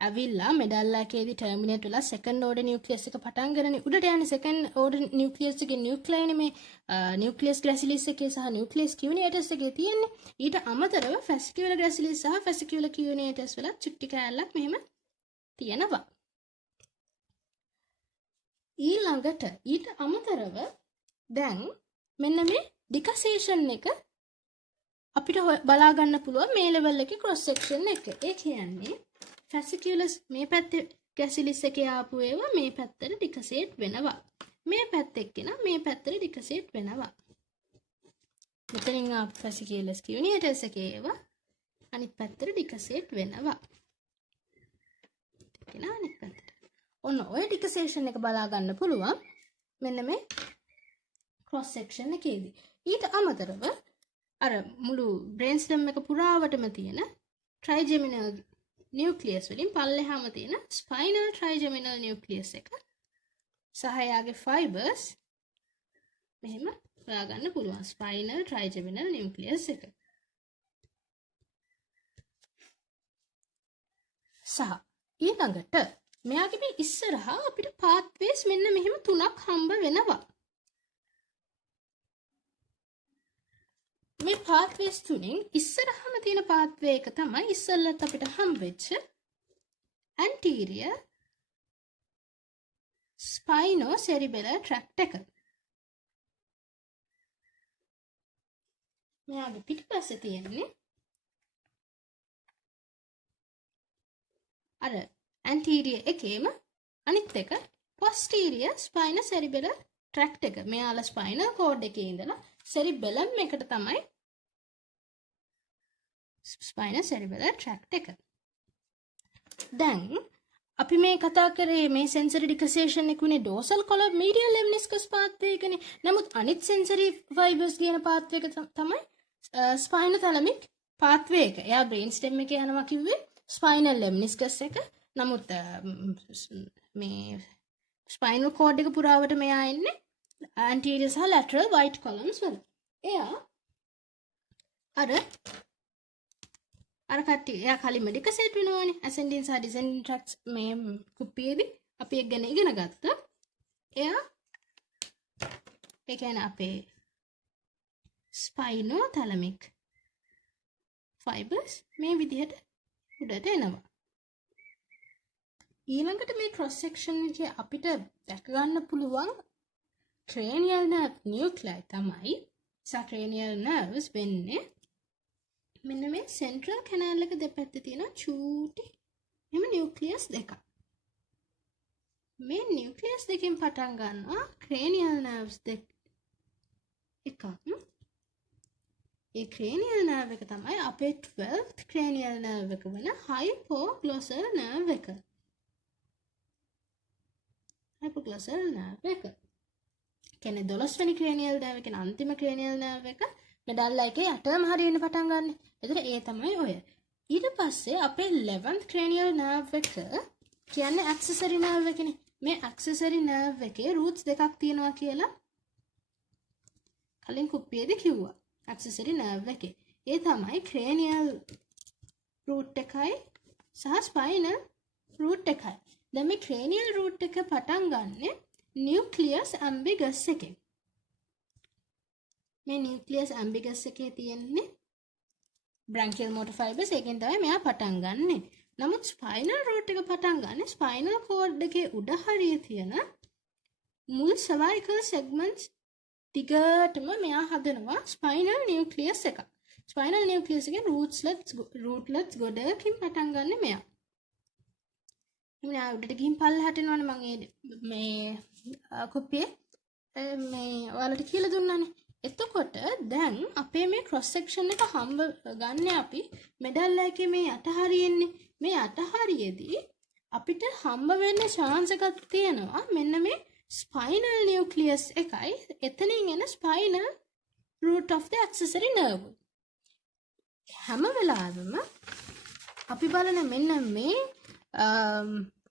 ඇවිල්ලා මෙඩල් එකේදී ටර්මිනේට් වෙලා සෙකන්ඩ් ඕඩර් නියුක්ලියස් එක පටන් ගන්නනේ උඩට යන්නේ සෙකන්ඩ් ඕඩර් නියුක්ලියස් එකේ නියුක්ලයිනේ මේ නියුක්ලියස් ග්‍රැසිලිස් එකේ සහ නියුක්ලියස් කියුනියටස් එකේ තියෙන්නේ. ඊට අමතරව ෆැසිකියුලර් ග්‍රැසිලිස් සහ ෆැසිකියුලර් කියුනියටස් වල චුට්ටි කෑල්ලක් මෙහෙම තියෙනවා. ඊළඟට ඊට අමතරව දැන් මෙන්න මේ ඩිකසේෂන් එක අපිට බලා ගන්න පුළුවන් මේ ලෙවල් එකේ ක්‍රොස් සෙක්ෂන් එක. ඒ කියන්නේ ෆැසිකියුලස් මේ පැත්තේ ග්‍රැසිලිස් එකේ ආපු ඒවා මේ පැත්තට ඩිකසේට් වෙනවා. මේ පැත්තේ එක්කෙනා මේ පැත්තට ඩිකසේට් වෙනවා. මෙතනින් ආපු ෆැසිකියුලස් කියුනියටස් එකේ ඒවා අනිත් පැත්තට ඩිකසේට් වෙනවා. එක්කෙනා අනිත් පැත්තට. ඔන්න ඔය ඩිකසේෂන් එක බලා ගන්න පුළුවන් මෙන්න මේ ක්‍රොස් සෙක්ෂන් එකේදී. ඊට අමතරව අර මුළු බ්‍රේන් ස්ටෙම් එක පුරාවටම තියෙන ට්‍රයිජෙමිනල් නියුක්ලියස් වලින් පල්ලෙහාම තියෙන ස්පයිනල් ට්‍රයිජෙමිනල් නියුක්ලියස් එක සහ එයාගේ ෆයිබර්ස් මෙහෙම හොයාගන්න පුළුවන්. ස්පයිනල් ට්‍රයිජෙමිනල් නියුක්ලියස් එක සහ ඊළඟට මෙයාගේ මේ ඉස්සරහා අපිට පාත්වේස් මෙන්න මෙහෙම තුනක් හම්බ වෙනවා. මේ පාත්වේස් තුنين ඉස්සරහම තියෙන පාත්වේ එක තමයි ඉස්සෙල්ලත් අපිට හම්බෙච්ච anterior spinocerebellar tract එක. මෙයාගේ පිටිපස්සේ තියෙන්නේ අර anterior එකේම අනිත් එක posterior spinocerebellar tract එක. මෙයාලා spinal cord එකේ ඉඳලා cerebellum එකට තමයි spinocerebellar tract එක. දැන් අපි මේ කතා කරේ මේ sensory decussation එකුනේ dorsal column medial lemniscus pathway එකනේ. නමුත් අනිත් sensory fibers කියන pathway එක තමයි spinothalamic pathway එක. එයා brain stem එකේ යනවා කිව්වේ spinal lemniscus එක. නමුත් මේ ස්පයිනල් කෝඩ් එක පුරාවට මෙයා ඉන්නේ anterior සහ lateral white columns වල. එයා අර කට්ටිය එයා කලින්ම ඩිකසේට් වෙනවනේ. ascending සහ descending tracts මේ කුප්පියේදී අපි ඒක ගැන ඉගෙන ගත්තා. එයා ඒ කියන්නේ අපේ spinothalamic fibers මේ විදිහට උඩට එනවා. ඊළඟට මේ cross section එකේ අපිට දැක ගන්න පුළුවන් cranial nerve nuclei තමයි. cranial nerves වෙන්නේ මෙන්න මේ central canal එක දෙපැත්තේ තියෙන චූටි මෙහෙම nucleus දෙකක්. මේ nucleus දෙකෙන් පටන් ගන්නවා cranial nerves එකක්. ඒ cranial nerve එක තමයි අපේ 12th cranial nerve එක වෙන hypoglossal nerve එක. hypoglossal nerve එක. කියන්නේ 12 වෙනි ක්‍රේනියල් නර්ව් එකේ අන්තිම ක්‍රේනියල් නර්ව් එක මෙඩල්ලා එකේ යටම හරියන්න පටන් ගන්න. එතකොට ඒ තමයි ඔය. ඊට පස්සේ අපේ 11th ක්‍රේනියල් නර්ව් එක කියන්නේ ඇක්සසරි නර්ව් එකනේ. මේ ඇක්සසරි නර්ව් එකේ රූට්ස් දෙකක් තියෙනවා කියලා කලින් කුප්පියේදී කිව්වා. ඇක්සසරි නර්ව් එකේ. ඒ තමයි ක්‍රේනියල් රූට් එකයි සහ ස්පයිනල් රූට් එකයි. දැන් මේ ක්‍රේනියල් රූට් එක පටන් ගන්නෙ නියුක්ලියස් ඇම්බිගස් එකෙන්. මේ නියුක්ලියස් ඇම්බිගස් එකේ තියෙන්නේ බ්‍රැන්කියල් මෝටර් ෆයිබර්ස්. ඒකෙන් තමයි මෙයා පටන් ගන්නෙ. නමුත් ස්පයිනල් රූට් එක පටන් ගන්නෙ ස්පයිනල් කෝඩ් එකේ උඩ හරිය තියෙන මුල් සර්වයිකල් සෙග්මන්ට්ස් දිගටම මෙයා හදනවා ස්පයිනල් නියුක්ලියස් එකක්. ස්පයිනල් නියුක්ලියස් එකේ රූට්ලට්ස් ගොඩකින් පටන් ගන්න මෙයා. මෙයා උඩට ගිහින් පල්ලෙහාට එනවනේ මම මේ කුප්පියේ මේ ඔයාලට කියලා දුන්නානේ. එතකොට දැන් අපේ මේ ක්‍රොස් සෙක්ෂන් එක හම්බ ගන්න අපි මෙඩල්ලා එකේ මේ යට හරියෙන්නේ. මේ යට හරියේදී අපිට හම්බ වෙන්න chance එකක් තියෙනවා මෙන්න මේ ස්පයිනල් නියුක්ලියස් එකයි එතනින් එන spinal root of the accessory nerve. හැම වෙලාවෙම අපි බලන මෙන්න මේ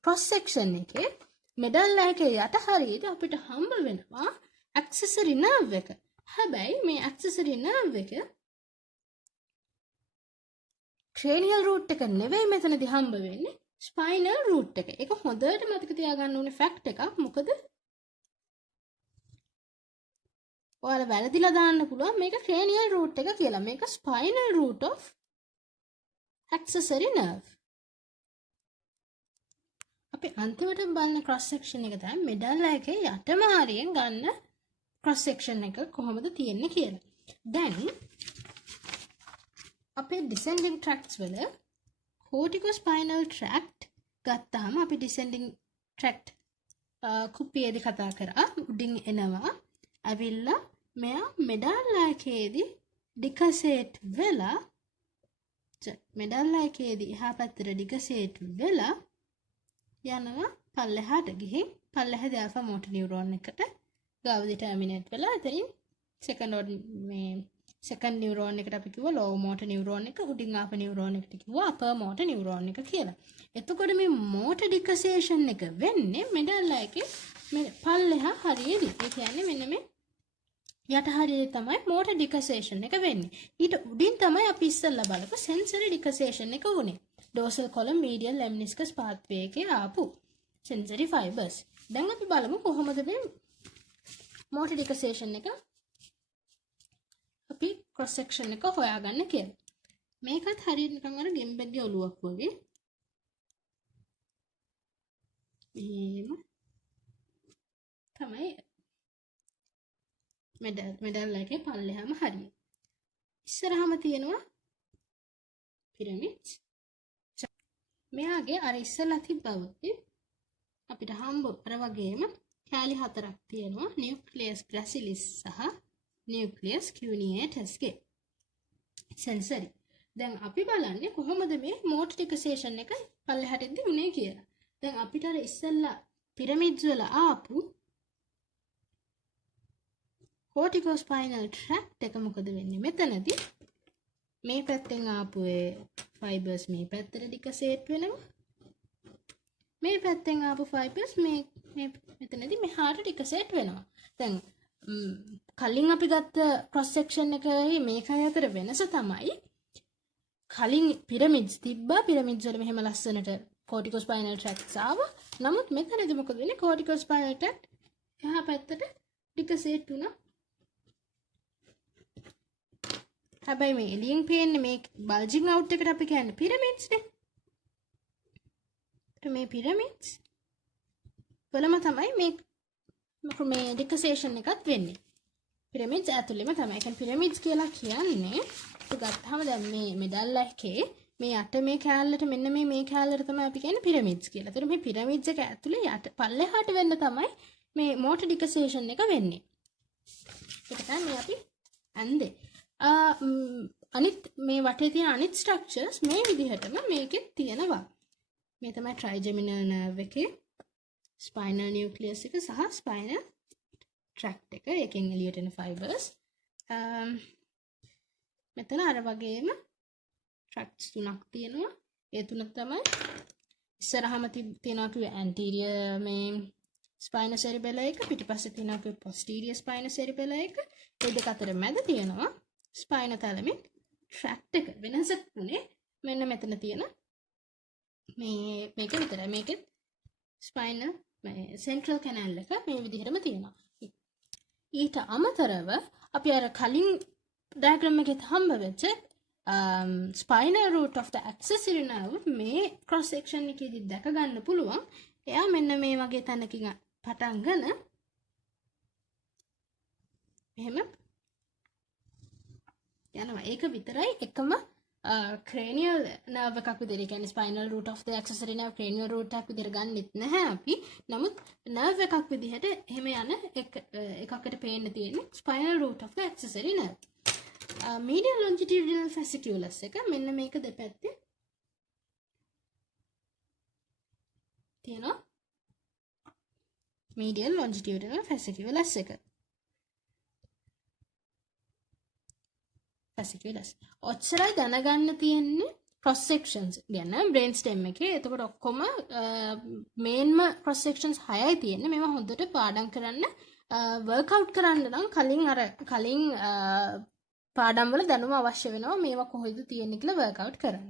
cross section එකේ මෙඩල්ලා එකේ යට හරියේදී අපිට හම්බ වෙනවා accessory nerve එක. හැබැයි මේ accessory nerve එක cranial root එක නෙවෙයි මෙතනදී හම්බ වෙන්නේ spinal root එක. ඒක හොඳට මතක තියාගන්න ඕනේ fact එකක්. මොකද ඔයාලා වැරදිලා දාන්න පුළුවන් මේක cranial root එක කියලා. මේක spinal root of accessory nerve. අපි අන්තිමට බලන cross section එක තමයි මෙඩල්ලා එකේ යටම හරියෙන් ගන්න cross section එක කොහොමද තියෙන්නේ කියලා. දැන් අපේ descending tracts වල corticospinal tract ගත්තාම අපි descending tract කුප්පියේදී කතා කරා. උඩින් එනවා ඇවිල්ලා මෙයා මෙඩල්ලා එකේදී ඩිකසේට් වෙලා මෙඩල්ලා එකේදී එහා පැත්තට ඩිකසේට් වෙලා යනවා පල්ලෙහාට ගිහින් පල්ලෙහාදී ආල්ෆා මෝටර් නියුරෝන් එකට ගාවදී ටර්මිනේට් වෙලා එතනින් සෙකන්ඩ් නියුරෝන් එකට අපි කිව්වා ලෝ මෝටර් නියුරෝන් එක, උඩින් ආපු නියුරෝන් එකට කිව්වා අපර් මෝටර් නියුරෝන් එක කියලා. එතකොට මේ මෝටර් ඩිකසේෂන් එක වෙන්නේ මෙඩල්ලා එකේ පල්ලෙහා හරියේදී. ඒ කියන්නේ මෙන්න මේ යට හරියේ තමයි මෝටර් ඩිකසේෂන් එක වෙන්නේ. ඊට උඩින් තමයි අපි ඉස්සෙල්ලා බලපු සෙන්සරි ඩිකසේෂන් එක උනේ. dorsal column medial lemniscus pathway එකේ ආපු sensory fibers. දැන් අපි බලමු කොහොමද මේ motor decussation එක අපි cross section එක හොයාගන්න කියලා. මේකත් හරියට නිකන් අර ගෙම්බෙක්ගේ ඔලුවක් වගේ. එහෙම තමයි මෙඩල් එකේ පල්ලෙහාම හරිය. ඉස්සරහම තියෙනවා pyramids. මෙයාගේ අර ඉස්සලා තිබ්බා වගේ අපිට හම්බ අර වගේම කැලි හතරක් තියෙනවා නියුක්ලියස් ග්‍රැසිලිස් සහ නියුක්ලියස් කියුනියේටස් ගේ සෙන්සරි. දැන් අපි බලන්නේ කොහොමද මේ මෝටර් ඩිකසේෂන් එක පල්ලෙහාටදී උනේ කියලා. දැන් අපිට අර ඉස්සලා පිරමිඩ්ස් වල ආපු corticospinal tract එක මොකද වෙන්නේ මෙතනදී මේ පැත්තෙන් ආපු fibers මේ පැත්තට ඩිකසේට් වෙනවා. මේ පැත්තෙන් ආපු fibers මේ මෙතනදී මෙහාට ඩිකසේට් වෙනවා. දැන් කලින් අපි ගත්ත cross section එකයි මේකයි අතර වෙනස තමයි කලින් pyramids තිබ්බා. pyramids වල මෙහෙම ලස්සනට corticospinal tracts ආවා. නමුත් මෙතනදී මොකද වෙන්නේ? corticospinal tract එහා පැත්තට ඩිකසේට් වුණා. හැබැයි මේ එලියෙන් පේන්නේ මේ බල්ජින් අවුට් එකට අපි කියන්නේ pyramids නේ. මේ pyramids වලම තමයි මේ decussation එකත් වෙන්නේ. pyramids ඇතුළෙම තමයි. ඒ කියන්නේ pyramids කියලා කියන්නේ ගත්තාම දැන් මේ මෙඩල්ලා එකේ මේ යට මේ කැලලට මෙන්න මේ කැලලට තමයි අපි කියන්නේ pyramids කියලා. ඒතර මේ pyramids එක ඇතුළේ යට පල්ලෙහාට වෙන්න තමයි මේ motor decussation එක වෙන්නේ. ඒක තමයි අපි අන්දේ අනිත් මේ වටේ තියෙන අනිත් ස්ට්‍රක්චර්ස් මේ විදිහටම මේකෙත් තියෙනවා. මේ තමයි trigeminal nerve එකේ spinal nucleus එක සහ spinal tract එක. ඒකෙන් එළියට එන fibers. මෙතන අර වගේම tracts තුනක් තියෙනවා. ඒ තුන තමයි ඉස්සරහම තියෙනවා කිව්වේ anterior මේ spina cerebella එක, පිටිපස්සේ තියෙනවා කිව්වේ posterior spina cerebella එක. ඒ දෙක අතර මැද තියෙනවා spinothalamic tract එක. වෙනසක් උනේ මෙන්න මෙතන තියෙන මේක විතරයි. මේකෙත් spinal central canal එක මේ විදිහටම තියෙනවා. ඊට අමතරව අපි අර කලින් diagram එකෙත් හම්බ වෙච්ච spinal root of the accessory nerve මේ cross section එකේදී දැක ගන්න පුළුවන්. එයා මෙන්න මේ වගේ තැනකින් පටන් ගන්න එහෙම යනවා. ඒක විතරයි එකම cranial nerve එකක් විදිහට. ඒ කියන්නේ spinal root of the accessory nerve cranial root එකක් විදිහට ගන්නෙත් නැහැ අපි. නමුත් nerve එකක් විදිහට එහෙම යන එකකට පේන්න තියෙන්නේ spinal root of the accessory nerve. medial longitudinal fasciculus එක මෙන්න මේක දෙපැත්තේ තියෙනවා. medial longitudinal fasciculus එක. fasciculus. ඔච්චරයි දැනගන්න තියෙන්නේ cross sections ගැන brain stem එකේ. එතකොට ඔක්කොම මේන්ම cross sections 6යි තියෙන්නේ. මේවා හොඳට පාඩම් කරන්න workout කරන්න නම් කලින් පාඩම් වල දැනුම අවශ්‍ය වෙනවා. මේවා කොහෙද තියෙන්නේ කියලා workout කරන්න.